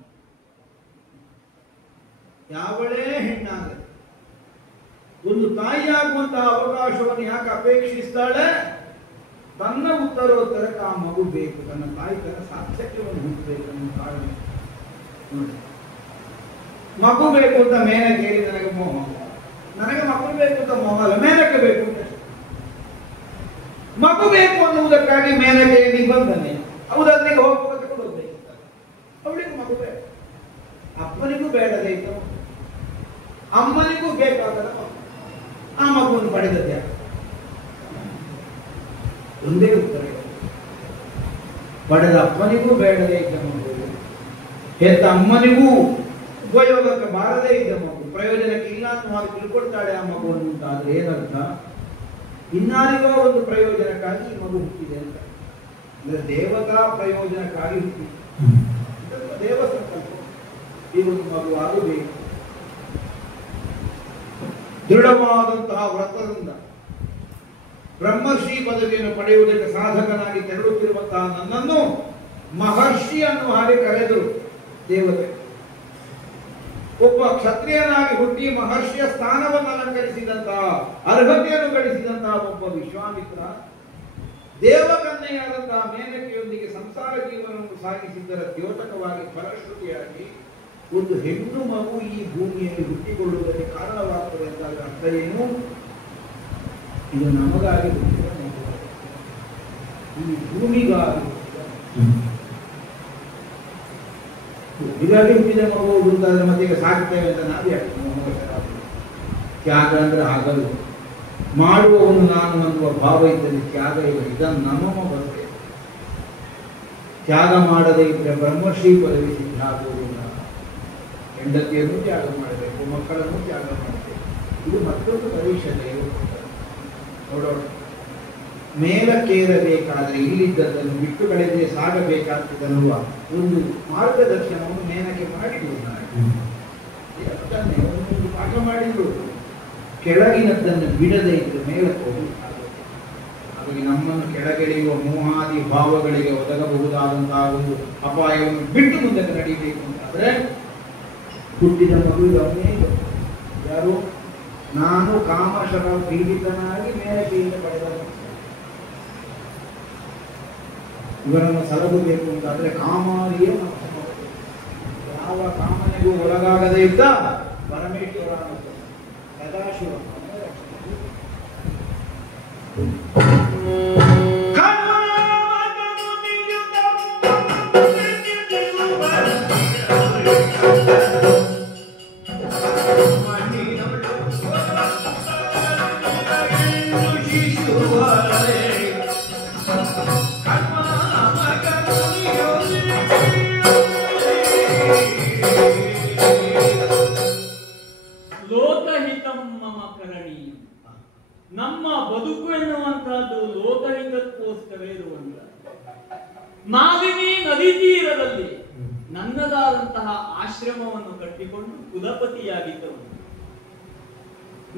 ಯಾವಳೇ ಹೆಣ್ಣಾಗಲಿ ಒಂದು ತಾಯಿಯಾಗುವಂತಹ ಅವಕಾಶವನ್ನು ಯಾಕೆ ಅಪೇಕ್ಷಿಸ್ತಾಳೆ? ತನ್ನ ಉತ್ತರೋತ್ತರಕ್ಕೆ ಆ ಮಗು ಬೇಕು, ತನ್ನ ತಾಯಿ ತನ್ನ ಸಾರ್ಥಕ್ಯವನ್ನು ಹುಟ್ಟಬೇಕು ಅನ್ನೋ ಕಾರಣ. ಮಗು ಬೇಕು ಅಂತ ಮೇನಕ್ಕೆ ಹೇಳಿ ನನಗೆ ಮೋಹ, ನನಗೆ ಮಗು ಬೇಕು ಅಂತ ಮೋಹ ಅಲ್ಲ, ಮೇನಕ್ಕೆ ಬೇಕು ಅಂತ. ಮಗು ಬೇಕು ಅನ್ನುವುದಕ್ಕಾಗಿ ಮೇನಕ್ಕೆ ನಿಬಂಧನೆ. ಹೌದಲ್ಲಿಗೆ ಹೋಗ್ಬೇಕು ಹೋಗ್ಬೇಕಿರ್ತಾರೆ. ಅವಳಿಗೆ ಮಗು ಬೇಡ, ಅಪ್ಪನಿಗೂ ಬೇಡದೇ ಇತ್ತು, ಅಮ್ಮನಿಗೂ ಬೇಕಾಗದ ಆ ಮಗುವನ್ನು ಪಡೆದದ್ದೇ ಒಂದೇ ಉತ್ತರ. ಪಡೆದ ಅಪ್ಪನಿಗೂ ಬೇಡದೇ ಇದ್ದ ಮಗು, ಹೆತ್ತ ಅಮ್ಮನಿಗೂ ಉಪಯೋಗಕ್ಕೆ ಬಾರದೇ ಇದ್ದ ಮಗು, ಪ್ರಯೋಜನಕ್ಕೆ ಇಲ್ಲ ಅಂತ ಹಾಗೆ ತಿಳ್ಕೊಳ್ತಾಳೆ ಆ ಮಗುವನ್ನು ಅಂತಾದ್ರೆ ಏನರ್ಥ? ಇನ್ನಾರಿಗೋ ಒಂದು ಪ್ರಯೋಜನಕ್ಕಾಗಿ ಈ ಮಗು ಹುಟ್ಟಿದೆ ಅಂತ. ಅಂದ್ರೆ ದೇವತಾ ಪ್ರಯೋಜನಕ್ಕಾಗಿ ಹುಟ್ಟಿದೆ, ದೇವ ಸಂಕಲ್ಪ. ಈ ಒಂದು ಮಗು ಆಗಬೇಕು. ದೃಢವಾದಂತಹ ವ್ರತದಿಂದ ಬ್ರಹ್ಮಶ್ರೀ ಪದವಿಯನ್ನು ಪಡೆಯುವುದಕ್ಕೆ ಸಾಧಕನಾಗಿ ತೆರಳುತ್ತಿರುವಂತಹ ನನ್ನನ್ನು ಮಹರ್ಷಿ ಅನ್ನುವ ಹಾಗೆ ಕರೆದರು ದೇವತೆ. ಒಬ್ಬ ಕ್ಷತ್ರಿಯನಾಗಿ ಹುಟ್ಟಿ ಮಹರ್ಷಿಯ ಸ್ಥಾನವನ್ನು ಅಲಂಕರಿಸಿದಂತಹ ಅರ್ಹತೆಯನ್ನು ಗಳಿಸಿದಂತಹ ಒಬ್ಬ ವಿಶ್ವಾಮಿತ್ರ ದೇವಕನ್ಯೆಯಾದಂತಹ ಮೇನಕೆಯೊಂದಿಗೆ ಸಂಸಾರ ಜೀವನವನ್ನು ಸಾಗಿಸಿದ್ದರ ದ್ಯೋತಕವಾಗಿ ಫಲಶ್ರುತಿಯಾಗಿ ಒಂದು ಹೆಣ್ಣು ಮಗು ಈ ಭೂಮಿಯಲ್ಲಿ ಹುಟ್ಟಿಕೊಳ್ಳುವುದಕ್ಕೆ ಕಾರಣವಾಗ್ತದೆ ಅಂದಾಗ ಅರ್ಥ ಏನು? ಇದು ನಮಗಾಗಿ ಹುಟ್ಟಿದ ಮಗು, ಈ ಭೂಮಿಗಾಗಿ ಹೀಗಾಗಿ ಹುಟ್ಟಿದ ಮಗು ಹುಡುಕಾದ್ರೆ ಮತ್ತೆ ಈಗ ಸಾಕ್ತೇವೆ ಅಂತ ನಾವೇ ತ್ಯಾಗ ಅಂದ್ರೆ ಆಗಲು ಮಾಡುವವನು ನಾನು ಅನ್ನುವ ಭಾವ ಇದ್ದಲ್ಲಿ ತ್ಯಾಗ ಇಲ್ಲ. ಇದನ್ನು ನಮಮ ಬರುತ್ತೆ. ತ್ಯಾಗ ಮಾಡದೇ ಇದ್ರೆ ಬ್ರಹ್ಮಶ್ರೀ ಪದವಿ ಸಿದ್ಧ ಆಗುವುದಿಲ್ಲ. ಹೆಂಡತಿಯನ್ನು ತ್ಯಾಗ ಮಾಡಬೇಕು, ಮಕ್ಕಳನ್ನು ತ್ಯಾಗ ಮಾಡಬೇಕು. ಇದು ಮತ್ತೊಂದು ಪರೀಕ್ಷೆ ನೋಡೋಣ. ಮೇಲಕ್ಕೇರಬೇಕಾದ್ರೆ ಇಲ್ಲಿದ್ದದನ್ನು ಬಿಟ್ಟು ಕಳೆದೇ ಸಾಗಬೇಕಾಗ್ತದನ್ನುವ ಒಂದು ಮಾರ್ಗದರ್ಶನವನ್ನು ಮೇನಕ್ಕೆ ಮಾಡಿದ್ರು. ಒಂದು ಪಾಠ ಮಾಡಿದ್ರು. ಕೆಳಗಿನದ್ದನ್ನು ಬಿಡದೇ ಇದ್ದು ಮೇಲಕ್ಕೆ ಹೋಗಿ ಹಾಗಾಗಿ ನಮ್ಮನ್ನು ಕೆಳಗೆಳೆಯುವ ಮೋಹಾದಿ ಭಾವಗಳಿಗೆ ಒದಗಬಹುದಾದಂತಹ ಒಂದು ಅಪಾಯವನ್ನು ಬಿಟ್ಟು ಮುಂದಕ್ಕೆ ನಡೀಬೇಕು ಅಂತಾದ್ರೆ ಹುಟ್ಟಿದ ಮಗು ಅವನೇ ಯಾರು? ನಾನು ಕಾಮಶರ ಪೀಡಿತನಾಗಿ ಮೇಲಕೆಯಿಂದ ಪಡೆದ ಇವರನ್ನು ಸಲಹಬೇಕು ಅಂತಾದ್ರೆ ಕಾಮಾರಿಯೇ ಯಾವ ಕಾಮನೆಗೂ ಒಳಗಾಗದೇ ಇದ್ದ ಪರಮೇಶ್ವರ ಸದಾಶಿವ ನಮ್ಮ ಬದುಕು ಎನ್ನುವಂತಹದ್ದು ಲೋಕಹಿತಕ್ಕೋಸ್ಕರ ಇರುವಂತ. ಮಾಲಿನಿ ನದಿ ತೀರದಲ್ಲಿ ನನ್ನದಾದಂತಹ ಆಶ್ರಮವನ್ನು ಕಟ್ಟಿಕೊಂಡು ಕುಲಪತಿಯಾಗಿದ್ದವು.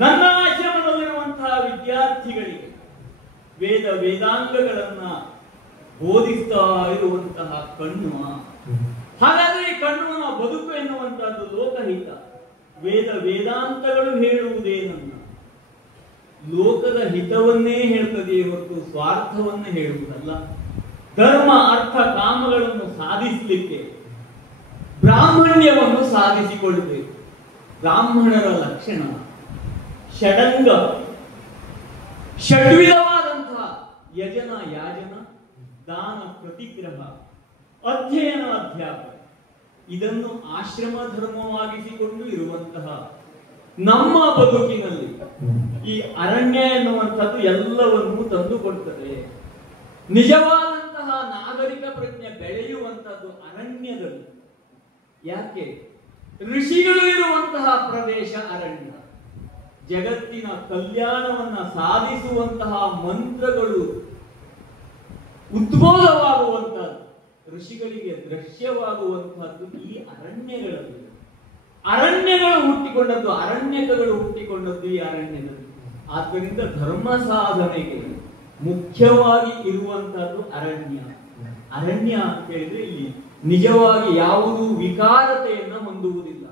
ನನ್ನ ಆಶ್ರಮದಲ್ಲಿರುವಂತಹ ವಿದ್ಯಾರ್ಥಿಗಳಿಗೆ ವೇದ ವೇದಾಂಗಗಳನ್ನ ಬೋಧಿಸ್ತಾ ಇರುವಂತಹ ಕಣ್ಣುವ. ಹಾಗಾದ್ರೆ ಈ ಕಣ್ಣುವನ ಬದುಕು ಎನ್ನುವಂತಹದ್ದು ಲೋಕಹಿತ. ವೇದ ವೇದಾಂತಗಳು ಹೇಳುವುದೇನನ್ನ ಲೋಕದ ಹಿತವನ್ನೇ ಹೇಳ್ತದೆಯೇ ಹೊರತು ಸ್ವಾರ್ಥವನ್ನೇ ಹೇಳುವುದಲ್ಲ. ಧರ್ಮ ಅರ್ಥ ಕಾಮಗಳನ್ನು ಸಾಧಿಸಲಿಕ್ಕೆ ಬ್ರಾಹ್ಮಣ್ಯವನ್ನು ಸಾಧಿಸಿಕೊಳ್ಳಬೇಕು. ಬ್ರಾಹ್ಮಣರ ಲಕ್ಷಣ ಷಡಂಗ, ಷಡ್ವಿಧವಾದಂತಹ ಯಜನ ಯಾಜನ, ದಾನ ಪ್ರತಿಗ್ರಹ, ಅಧ್ಯಯನ ಅಧ್ಯಾಪನ, ಇದನ್ನು ಆಶ್ರಮ ಧರ್ಮವಾಗಿಸಿಕೊಂಡು ಇರುವಂತಹ ನಮ್ಮ ಬದುಕಿನಲ್ಲಿ ಈ ಅರಣ್ಯ ಎನ್ನುವಂಥದ್ದು ಎಲ್ಲವನ್ನೂ ತಂದುಕೊಡ್ತದೆ. ನಿಜವಾದಂತಹ ನಾಗರಿಕ ಪ್ರಜ್ಞೆ ಬೆಳೆಯುವಂಥದ್ದು ಅರಣ್ಯದಲ್ಲಿ. ಯಾಕೆ? ಋಷಿಗಳು ಇರುವಂತಹ ಪ್ರದೇಶ ಅರಣ್ಯ. ಜಗತ್ತಿನ ಕಲ್ಯಾಣವನ್ನ ಸಾಧಿಸುವಂತಹ ಮಂತ್ರಗಳು ಉದ್ಬೋಧವಾಗುವಂತಹದ್ದು, ಋಷಿಗಳಿಗೆ ದೃಶ್ಯವಾಗುವಂತಹದ್ದು ಈ ಅರಣ್ಯಗಳಲ್ಲಿ. ಅರಣ್ಯಗಳು ಹುಟ್ಟಿಕೊಂಡದ್ದು, ಅರಣ್ಯಕಗಳು ಹುಟ್ಟಿಕೊಂಡದ್ದು ಈ ಅರಣ್ಯದಲ್ಲಿ. ಆದ್ದರಿಂದ ಧರ್ಮ ಸಾಧನೆಗೆ ಮುಖ್ಯವಾಗಿ ಇರುವಂತಹದ್ದು ಅರಣ್ಯ. ಅರಣ್ಯ ಅಂತ ಹೇಳಿದ್ರೆ ಇಲ್ಲಿ ನಿಜವಾಗಿ ಯಾವುದೂ ವಿಕಾರತೆಯನ್ನ ಹೊಂದುವುದಿಲ್ಲ.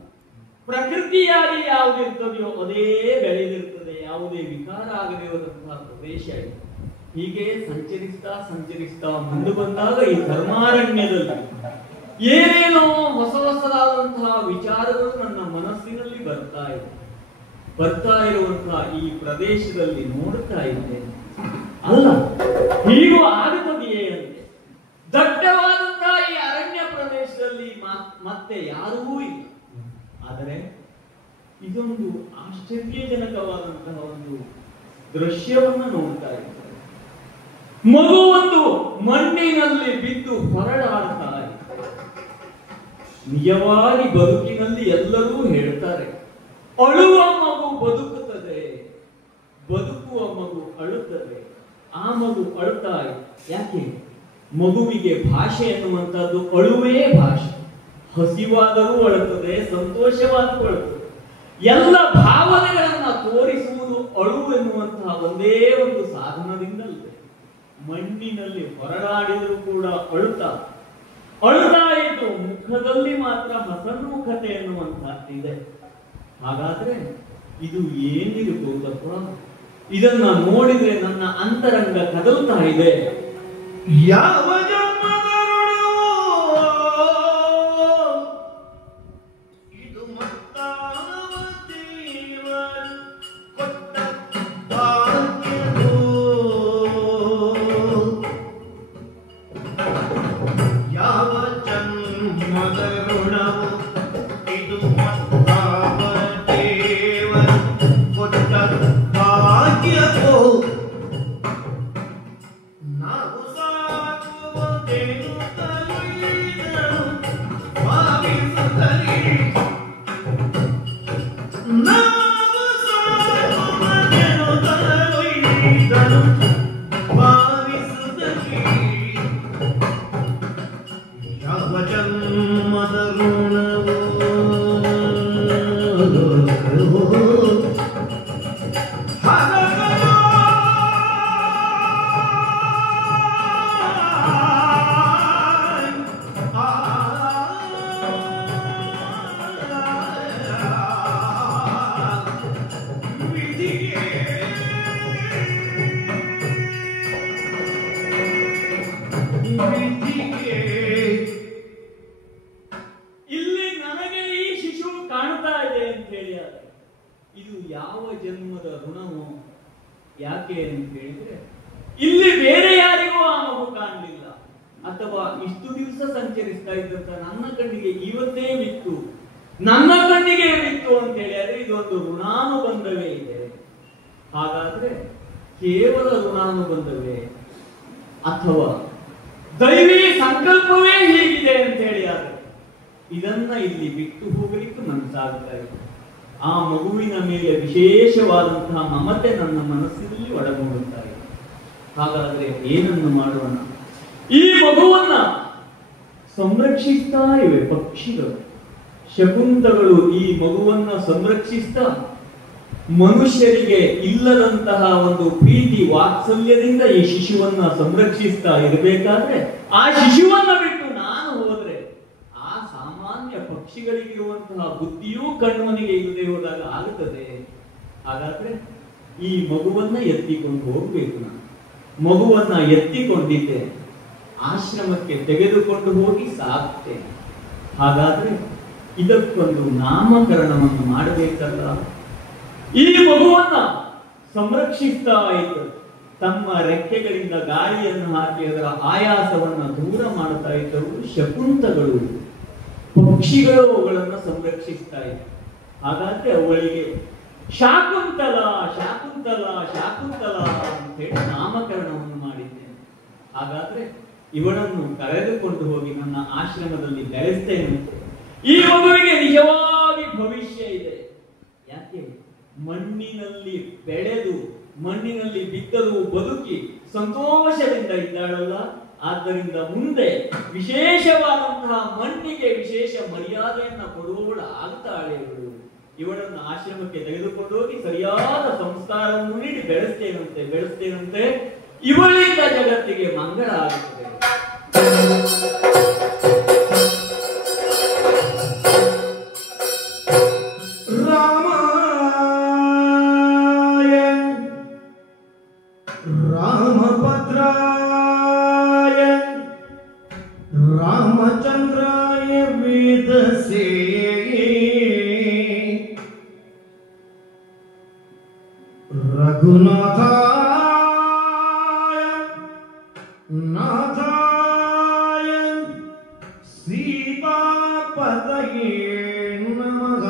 ಪ್ರಕೃತಿಯಾಗಿ ಯಾವುದಿರ್ತದೆಯೋ ಅದೇ ಬೆಳೆದಿರ್ತದೆ, ಯಾವುದೇ ವಿಕಾರ ಆಗದೇ ಹೋದಂತಹ ಪ್ರದೇಶ ಇದೆ. ಹೀಗೆ ಸಂಚರಿಸ್ತಾ ಸಂಚರಿಸ್ತಾ ಮುಂದೆ ಬಂದಾಗ ಈ ಧರ್ಮಾರಣ್ಯದಲ್ಲಿ ಏನೇನೋ ಹೊಸ ಹೊಸದಾದಂತಹ ವಿಚಾರಗಳು ನನ್ನ ಮನಸ್ಸಿನಲ್ಲಿ ಬರ್ತಾ ಇರುವಂತಹ ಈ ಪ್ರದೇಶದಲ್ಲಿ ನೋಡ್ತಾ ಇದ್ದೇನೆ. ಅಲ್ಲ, ಹೀಗೂ ಆಗುತ್ತದೆಯೇ ಅಂತೆ. ದಟ್ಟವಾದಂತಹ ಈ ಅರಣ್ಯ ಪ್ರದೇಶದಲ್ಲಿ ಮತ್ತೆ ಯಾರೂ ಇಲ್ಲ. ಆದರೆ ಇದೊಂದು ಆಶ್ಚರ್ಯಜನಕವಾದಂತಹ ಒಂದು ದೃಶ್ಯವನ್ನು ನೋಡ್ತಾ ಇದ್ದಾರೆ. ಮಗುವೊಂದು ಮಣ್ಣಿನಲ್ಲಿ ಬಿದ್ದು ಹೊರಡಾಡ್ತಾ ಇದೆ. ನಿಜವಾಗಿ ಬದುಕಿನಲ್ಲಿ ಎಲ್ಲರೂ ಹೇಳ್ತಾರೆ, ಅಳುವ ಮಗು ಬದುಕುತ್ತದೆ, ಬದುಕುವ ಮಗು ಅಳುತ್ತದೆ. ಆ ಮಗು ಅಳುತ್ತಾ ಇದೆ. ಯಾಕೆ? ಮಗುವಿಗೆ ಭಾಷೆ ಎನ್ನುವಂತಹದ್ದು ಅಳುವೇ ಭಾಷೆ. ಹಸಿವಾದರೂ ಅಳುತ್ತದೆ, ಸಂತೋಷವಾದರೂ ಅಳುತ್ತದೆ. ಎಲ್ಲ ಭಾವನೆಗಳನ್ನ ತೋರಿ ಅಳು ಎನ್ನುವಂತಹ ಒಂದೇ ಒಂದು ಸಾಧನದಿಂದಲ್ಲದೆ ಮಣ್ಣಿನಲ್ಲಿ ಹೊರಗಾಡಿದರೂ ಕೂಡ ಅಳುತ್ತಾ ಇದ್ದು ಮುಖದಲ್ಲಿ ಮಾತ್ರ ಹಸನ್ಮುಖತೆ ಎನ್ನುವಂತಹದ್ದಿದೆ. ಹಾಗಾದ್ರೆ ಇದು ಏನಿರಬಹುದಪ್ಪ? ಇದನ್ನ ನೋಡಿದ್ರೆ ನನ್ನ ಅಂತರಂಗ ಕದಲ್ತಾ ಇದೆ. ಯಾವ ಜನ್ಮದ ಋಣವೋ ಇದು ಮತ್ತಾವ ದೇವ ಕೊಟ್ಟ ಭಾಗ್ಯವೋ. ಯಾವ ಜನ್ಮದ ಋಣವೋ ಇದು ಮತ್ತಾವ ದೇವ ಕೊಟ್ಟ ಭಾಗ್ಯವೋ. ನಾವು ಸಾಕುವುದೇನು ತಲುಯಿದನು ಭಾವಿಸುತ್ತಲೇ. ನಾವು ಸಾಕುವುದೇನು ತಲುಯಿದನು ಭಾವಿಸುತ್ತಲೇ. ಯಾವ ಜನ್ಮದ ಋಣವೋ ಇಲ್ಲಿ ನನಗೆ ಈ ಶಿಶು ಕಾಣ್ತಾ ಇದೆ ಅಂತ ಹೇಳಿ ಇದು ಯಾವ ಜನ್ಮದ ಋಣವೋ? ಯಾಕೆ ಅಂತ ಹೇಳಿದ್ರೆ ಇಲ್ಲಿ ಬೇರೆ ಯಾರಿಗೂ ಆ ಮಗು ಕಾಣಲಿಲ್ಲ, ಅಥವಾ ಇಷ್ಟು ದಿವಸ ಸಂಚರಿಸ್ತಾ ಇದ್ದಂತ ನನ್ನ ಕಣ್ಣಿಗೆ ಇವತ್ತೇ ಬಿತ್ತು, ನನ್ನ ಕಣ್ಣಿಗೆ ಬಿತ್ತು ಅಂತ ಹೇಳಿದ್ರೆ ಇದೊಂದು ಋಣಾನುಬಂಧವೇ ಇದೆ. ಹಾಗಾದ್ರೆ ಕೇವಲ ಋಣಾನುಬಂಧವೇ ಅಥವಾ ದೈವಿ ಸಂಕಲ್ಪವೇ ಹೀಗಿದೆ ಅಂತ ಹೇಳಿ ಇದನ್ನ ಇಲ್ಲಿ ಬಿಟ್ಟು ಹೋಗಲಿಕ್ಕೆ ಮನಸ್ಸಾಗ್ತಾ ಇದೆ. ಆ ಮಗುವಿನ ಮೇಲೆ ವಿಶೇಷವಾದಂತಹ ಮಮತೆ ನನ್ನ ಮನಸ್ಸಿನಲ್ಲಿ ಒಳಗೊಂಡುತ್ತಾ ಇದೆ. ಹಾಗಾದ್ರೆ ಏನನ್ನು ಮಾಡೋಣ? ಈ ಮಗುವನ್ನ ಸಂರಕ್ಷಿಸ್ತಾ ಇವೆ ಪಕ್ಷಿಗಳು, ಶಕುಂತಗಳು ಈ ಮಗುವನ್ನ ಸಂರಕ್ಷಿಸ್ತಾ ಮನುಷ್ಯರಿಗೆ ಇಲ್ಲದಂತಹ ಒಂದು ಪ್ರೀತಿ ವಾತ್ಸಲ್ಯದಿಂದ ಈ ಶಿಶುವನ್ನ ಸಂರಕ್ಷಿಸ್ತಾ ಇರಬೇಕಾದ್ರೆ ಆ ಶಿಶುವನ್ನ ಬಿಟ್ಟು ನಾನು ಹೋದ್ರೆ ಆ ಸಾಮಾನ್ಯ ಪಕ್ಷಿಗಳಿಗಿರುವಂತಹ ಬುದ್ಧಿಯೂ ಕಣ್ಮನಿಗೆ ಇಲ್ಲದೆ ಹೋದಾಗ ಆಗುತ್ತದೆ. ಹಾಗಾದ್ರೆ ಈ ಮಗುವನ್ನ ಎತ್ತಿಕೊಂಡು ಹೋಗ್ಬೇಕು. ನಾನು ಮಗುವನ್ನ ಎತ್ತಿಕೊಂಡಿದ್ದೆ, ಆಶ್ರಮಕ್ಕೆ ತೆಗೆದುಕೊಂಡು ಹೋಗಿ ಸಾಕ್ತೇನೆ. ಹಾಗಾದ್ರೆ ಇದಕ್ಕೊಂದು ನಾಮಕರಣವನ್ನು ಮಾಡಬೇಕಲ್ಲ. ಈ ಮಗುವನ್ನ ಸಂರಕ್ಷಿಸ್ತಾ ಇತ್ತು, ತಮ್ಮ ರೆಕ್ಕೆಗಳಿಂದ ಗಾಳಿಯನ್ನು ಹಾಕಿ ಅದರ ಆಯಾಸವನ್ನ ದೂರ ಮಾಡ್ತಾ ಇದ್ದವು ಶಕುಂತಗಳು. ಪಕ್ಷಿಗಳು ಅವುಗಳನ್ನ ಸಂರಕ್ಷಿಸ್ತಾ ಇತ್ತು. ಹಾಗಾದ್ರೆ ಅವಳಿಗೆ ಶಾಕುಂತಲ ಶಾಕುಂತಲ ಶಾಕುಂತಲ ಅಂತ ಹೇಳಿ ನಾಮಕರಣವನ್ನು ಮಾಡಿದ್ದೇನೆ. ಹಾಗಾದ್ರೆ ಇವಳನ್ನು ಕರೆದುಕೊಂಡು ಹೋಗಿ ನನ್ನ ಆಶ್ರಮದಲ್ಲಿ ಬೆಳೆಸ್ತೇನೆ. ಈ ಮಗುವಿಗೆ ನಿಜವಾಗಿ ಭವಿಷ್ಯ ಇದೆ. ಯಾಕೆ? ಮಣ್ಣಿನಲ್ಲಿ ಬೆಳೆದು ಮಣ್ಣಿನಲ್ಲಿ ಬಿದ್ದರೂ ಬದುಕಿ ಸಂತೋಷದಿಂದ ಇದ್ದಾಳಲ್ಲ. ಆದ್ದರಿಂದ ಮುಂದೆ ವಿಶೇಷವಾದಂತಹ ಮಣ್ಣಿಗೆ ವಿಶೇಷ ಮರ್ಯಾದೆಯನ್ನ ಕೊಡುವವಳ ಆಗ್ತಾಳೆ ಇವಳು. ಇವಳನ್ನು ಆಶ್ರಮಕ್ಕೆ ತೆಗೆದುಕೊಂಡು ಹೋಗಿ ಸರಿಯಾದ ಸಂಸ್ಕಾರವನ್ನು ನೀಡಿ ಬೆಳೆಸ್ತೇನಂತೆ. ಇವಳಿಂದ ಜಗತ್ತಿಗೆ ಮಂಗಳ ಆಗುತ್ತದೆ. रामभद्राय रामचंद्राय वेदसे रघुनाथाय नाथाय सीतापतये नमः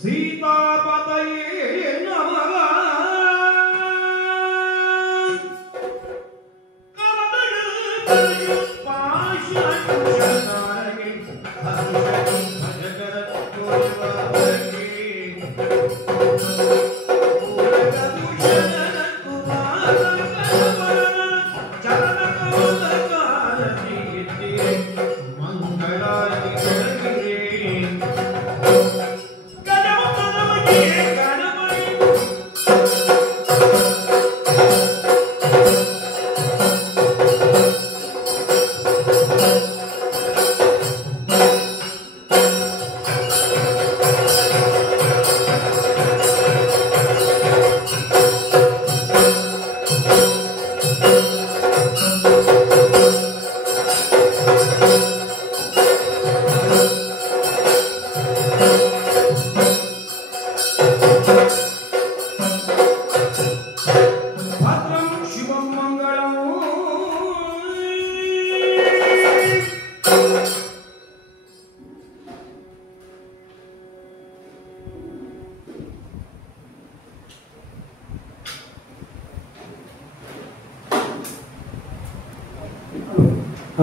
सीतापतये नमः गणपति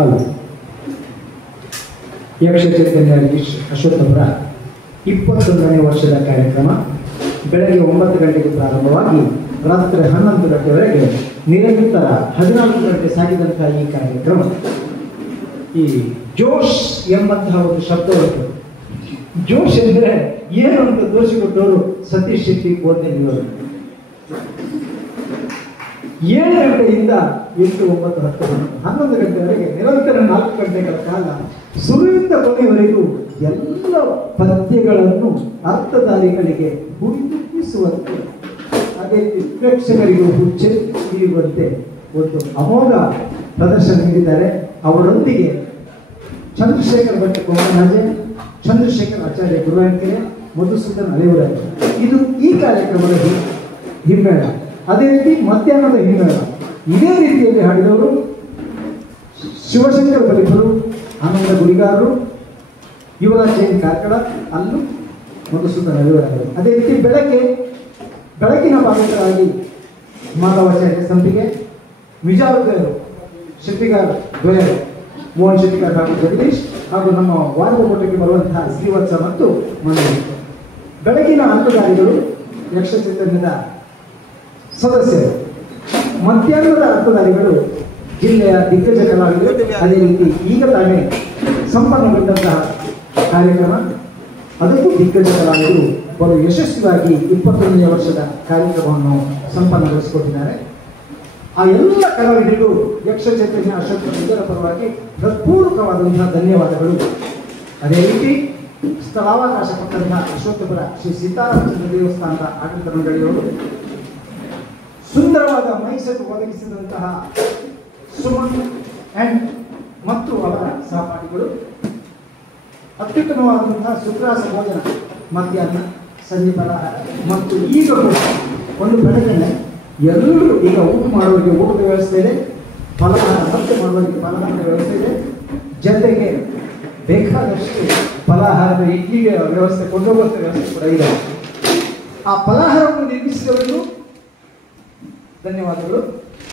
ಅಲ್ಲ, ಯಕ್ಷ ಚೈತನ್ಯ ಅಶ್ವತ್ಥಪುರ 21ನೇ ವರ್ಷದ ಕಾರ್ಯಕ್ರಮ ಬೆಳಗ್ಗೆ 9 ಗಂಟೆಗೆ ಪ್ರಾರಂಭವಾಗಿ ರಾತ್ರಿ 11 ಗಂಟೆವರೆಗೆ ನಿರಂತರ 14 ಗಂಟೆ ಸಾಗಿದಂತಹ ಈ ಕಾರ್ಯಕ್ರಮ, ಈ ಜೋಶ್ ಎಂಬಂತಹ ಒಂದು ಶಬ್ದ ಉಂಟು. ಜೋಶ್ ಎಂದರೆ ಏನು ಅಂತ ತೋರಿಸಿಕೊಟ್ಟವರು ಸತೀಶ್ ಶೆಟ್ಟಿ ಬೋಧನೆಯವರು. 7 ಗಂಟೆಯಿಂದ 8, 9, 10, 11 ಗಂಟೆವರೆಗೆ ನಿರಂತರ 4 ಗಂಟೆಗಳ ಕಾಲ ಶುರುವಿಂದ ಕೊನೆಯವರೆಗೂ ಎಲ್ಲ ಪದ್ಯಗಳನ್ನು ಅರ್ಥಧಾರಿಗಳಿಗೆ ಹುರಿದುಂಬಿಸುವಂತೆ, ಅದೇ ಪ್ರೇಕ್ಷಕರಿಗೂ ಹುಚ್ಚೆತ್ತಿರುವಂತೆ ಒಂದು ಅಮೋಘ ಪ್ರದರ್ಶನ ನೀಡಿದ್ದಾರೆ. ಅವರೊಂದಿಗೆ ಚಂದ್ರಶೇಖರ್ ಭಟ್ ಕೋಮನಾಜೆ, ಚಂದ್ರಶೇಖರ್ ಆಚಾರ್ಯ ಗುರುವಾಂಕೆರೆ, ಮಧುಸೂದನ್ ಅಲೆವರ. ಇದು ಈ ಕಾರ್ಯಕ್ರಮದ ಹಿಮ್ಮೇಳ. ಅದೇ ರೀತಿ ಮಧ್ಯಾಹ್ನದ ಹಿಮ್ಮೇಳ. ಇದೇ ರೀತಿಯಲ್ಲಿ ಹಾಡಿದವರು ಶಿವಶಂಕರ್ ಬಲಿಪರು, ಆನಂದ ಗುಡಿಗಾರರು, ಯುವರಾಜ್ ಜೈನ್ ಕಾರ್ಕಳ, ಅಲ್ಲೂ ಮಧುಸೂದನ್ ಅಲೆವರ. ಅದೇ ರೀತಿ ಬೆಳಕಿನ ಭಾಗಗಳಾಗಿ ಮಾಧವಾಚಾರ್ಯ ಸಂಪಿಗೆ, ವಿಜಾರುದೇವರು, ಶಿಲ್ಪಿಗಾರ ದ್ವಯರು, ಮೋಹನ್ ಶೆಟ್ಟಿಗಾರ್ ಹಾಗೂ ಜಗದೀಶ್, ಹಾಗೂ ನಮ್ಮ ವಾರಕೋಟೆಗೆ ಬರುವಂತಹ ಶ್ರೀವತ್ಸ ಮತ್ತು ಮನೋಜ್. ಬೆಳಗಿನ ಅರ್ಥಧಾರಿಗಳು ಯಕ್ಷ ಚೈತನ್ಯದ ಸದಸ್ಯರು. ಮಧ್ಯಾಹ್ನದ ಅರ್ಥಧಾರಿಗಳು ಜಿಲ್ಲೆಯ ದಿಗ್ಗಜ ಕಲಾವಿದರು. ಅದೇ ರೀತಿ ಈಗ ತಾನೇ ಸಂಪನ್ನಗೊಂಡಂತಹ ಕಾರ್ಯಕ್ರಮ, ಅದಕ್ಕೂ ದಿಗ್ಗಜ ಕಲಾವಿದರು ಬಲು ಯಶಸ್ವಿಯಾಗಿ 21ನೇ ವರ್ಷದ ಕಾರ್ಯಕ್ರಮವನ್ನು ಸಂಪನ್ನಗೊಳಿಸಿಕೊಟ್ಟಿದ್ದಾರೆ. ಆ ಎಲ್ಲ ಕಲಾವಿದರಿಗೂ ಯಕ್ಷ ಚೈತನ್ಯ ಅಶ್ವತ್ಥಪುರ ಇದರ ಪರವಾಗಿ ಹೃತ್ಪೂರ್ವಕವಾದಂತಹ ಧನ್ಯವಾದಗಳು. ಅದೇ ರೀತಿ ಸ್ಥಳಾವಕಾಶ ಕೊಟ್ಟಂತಹ ಅಶ್ವತ್ಥಪುರ ಶ್ರೀ ಸೀತಾರಾಮಚಂದ್ರ ದೇವಸ್ಥಾನದ ಆಡಳಿತ ಮಂಡಳಿಯವರು, ಸುಂದರವಾದ ಮೈಸೂರು ಒದಗಿಸಿದಂತಹ ಸುಮನ್ ಅಂಡ್ ಮತ್ತು ಅವರ ಸಹಪಾಠಿಗಳು, ಅತ್ಯುತ್ತಮವಾದಂತಹ ಸುಗ್ರಾಸ ಭೋಜನ ಮಧ್ಯಾಹ್ನ, ಸಂಜೆ ಫಲಾಹಾರ ಮತ್ತು ಈಗ ಒಂದು ಬೆಳಗ್ಗೆ ಎಲ್ಲರೂ ಈಗ ಊಟ ಮಾಡುವವರಿಗೆ ಊಟದ ವ್ಯವಸ್ಥೆ ಇದೆ, ಫಲಾಹಾರ ಮತ್ತೆ ಮಾಡುವವರಿಗೆ ಫಲಾಹಾರದ ವ್ಯವಸ್ಥೆ ಇದೆ. ಜೊತೆಗೆ ಬೇಕಾದಷ್ಟು ಫಲಾಹಾರದ ಇಡ್ಲಿಗೆ ವ್ಯವಸ್ಥೆ, ಕೊಂಡೋಗುವಂಥ ವ್ಯವಸ್ಥೆ ಕೂಡ ಇದೆ. ಆ ಫಲಾಹಾರವನ್ನು ನಿರ್ಮಿಸಿದವರಿಗೂ ಧನ್ಯವಾದಗಳು.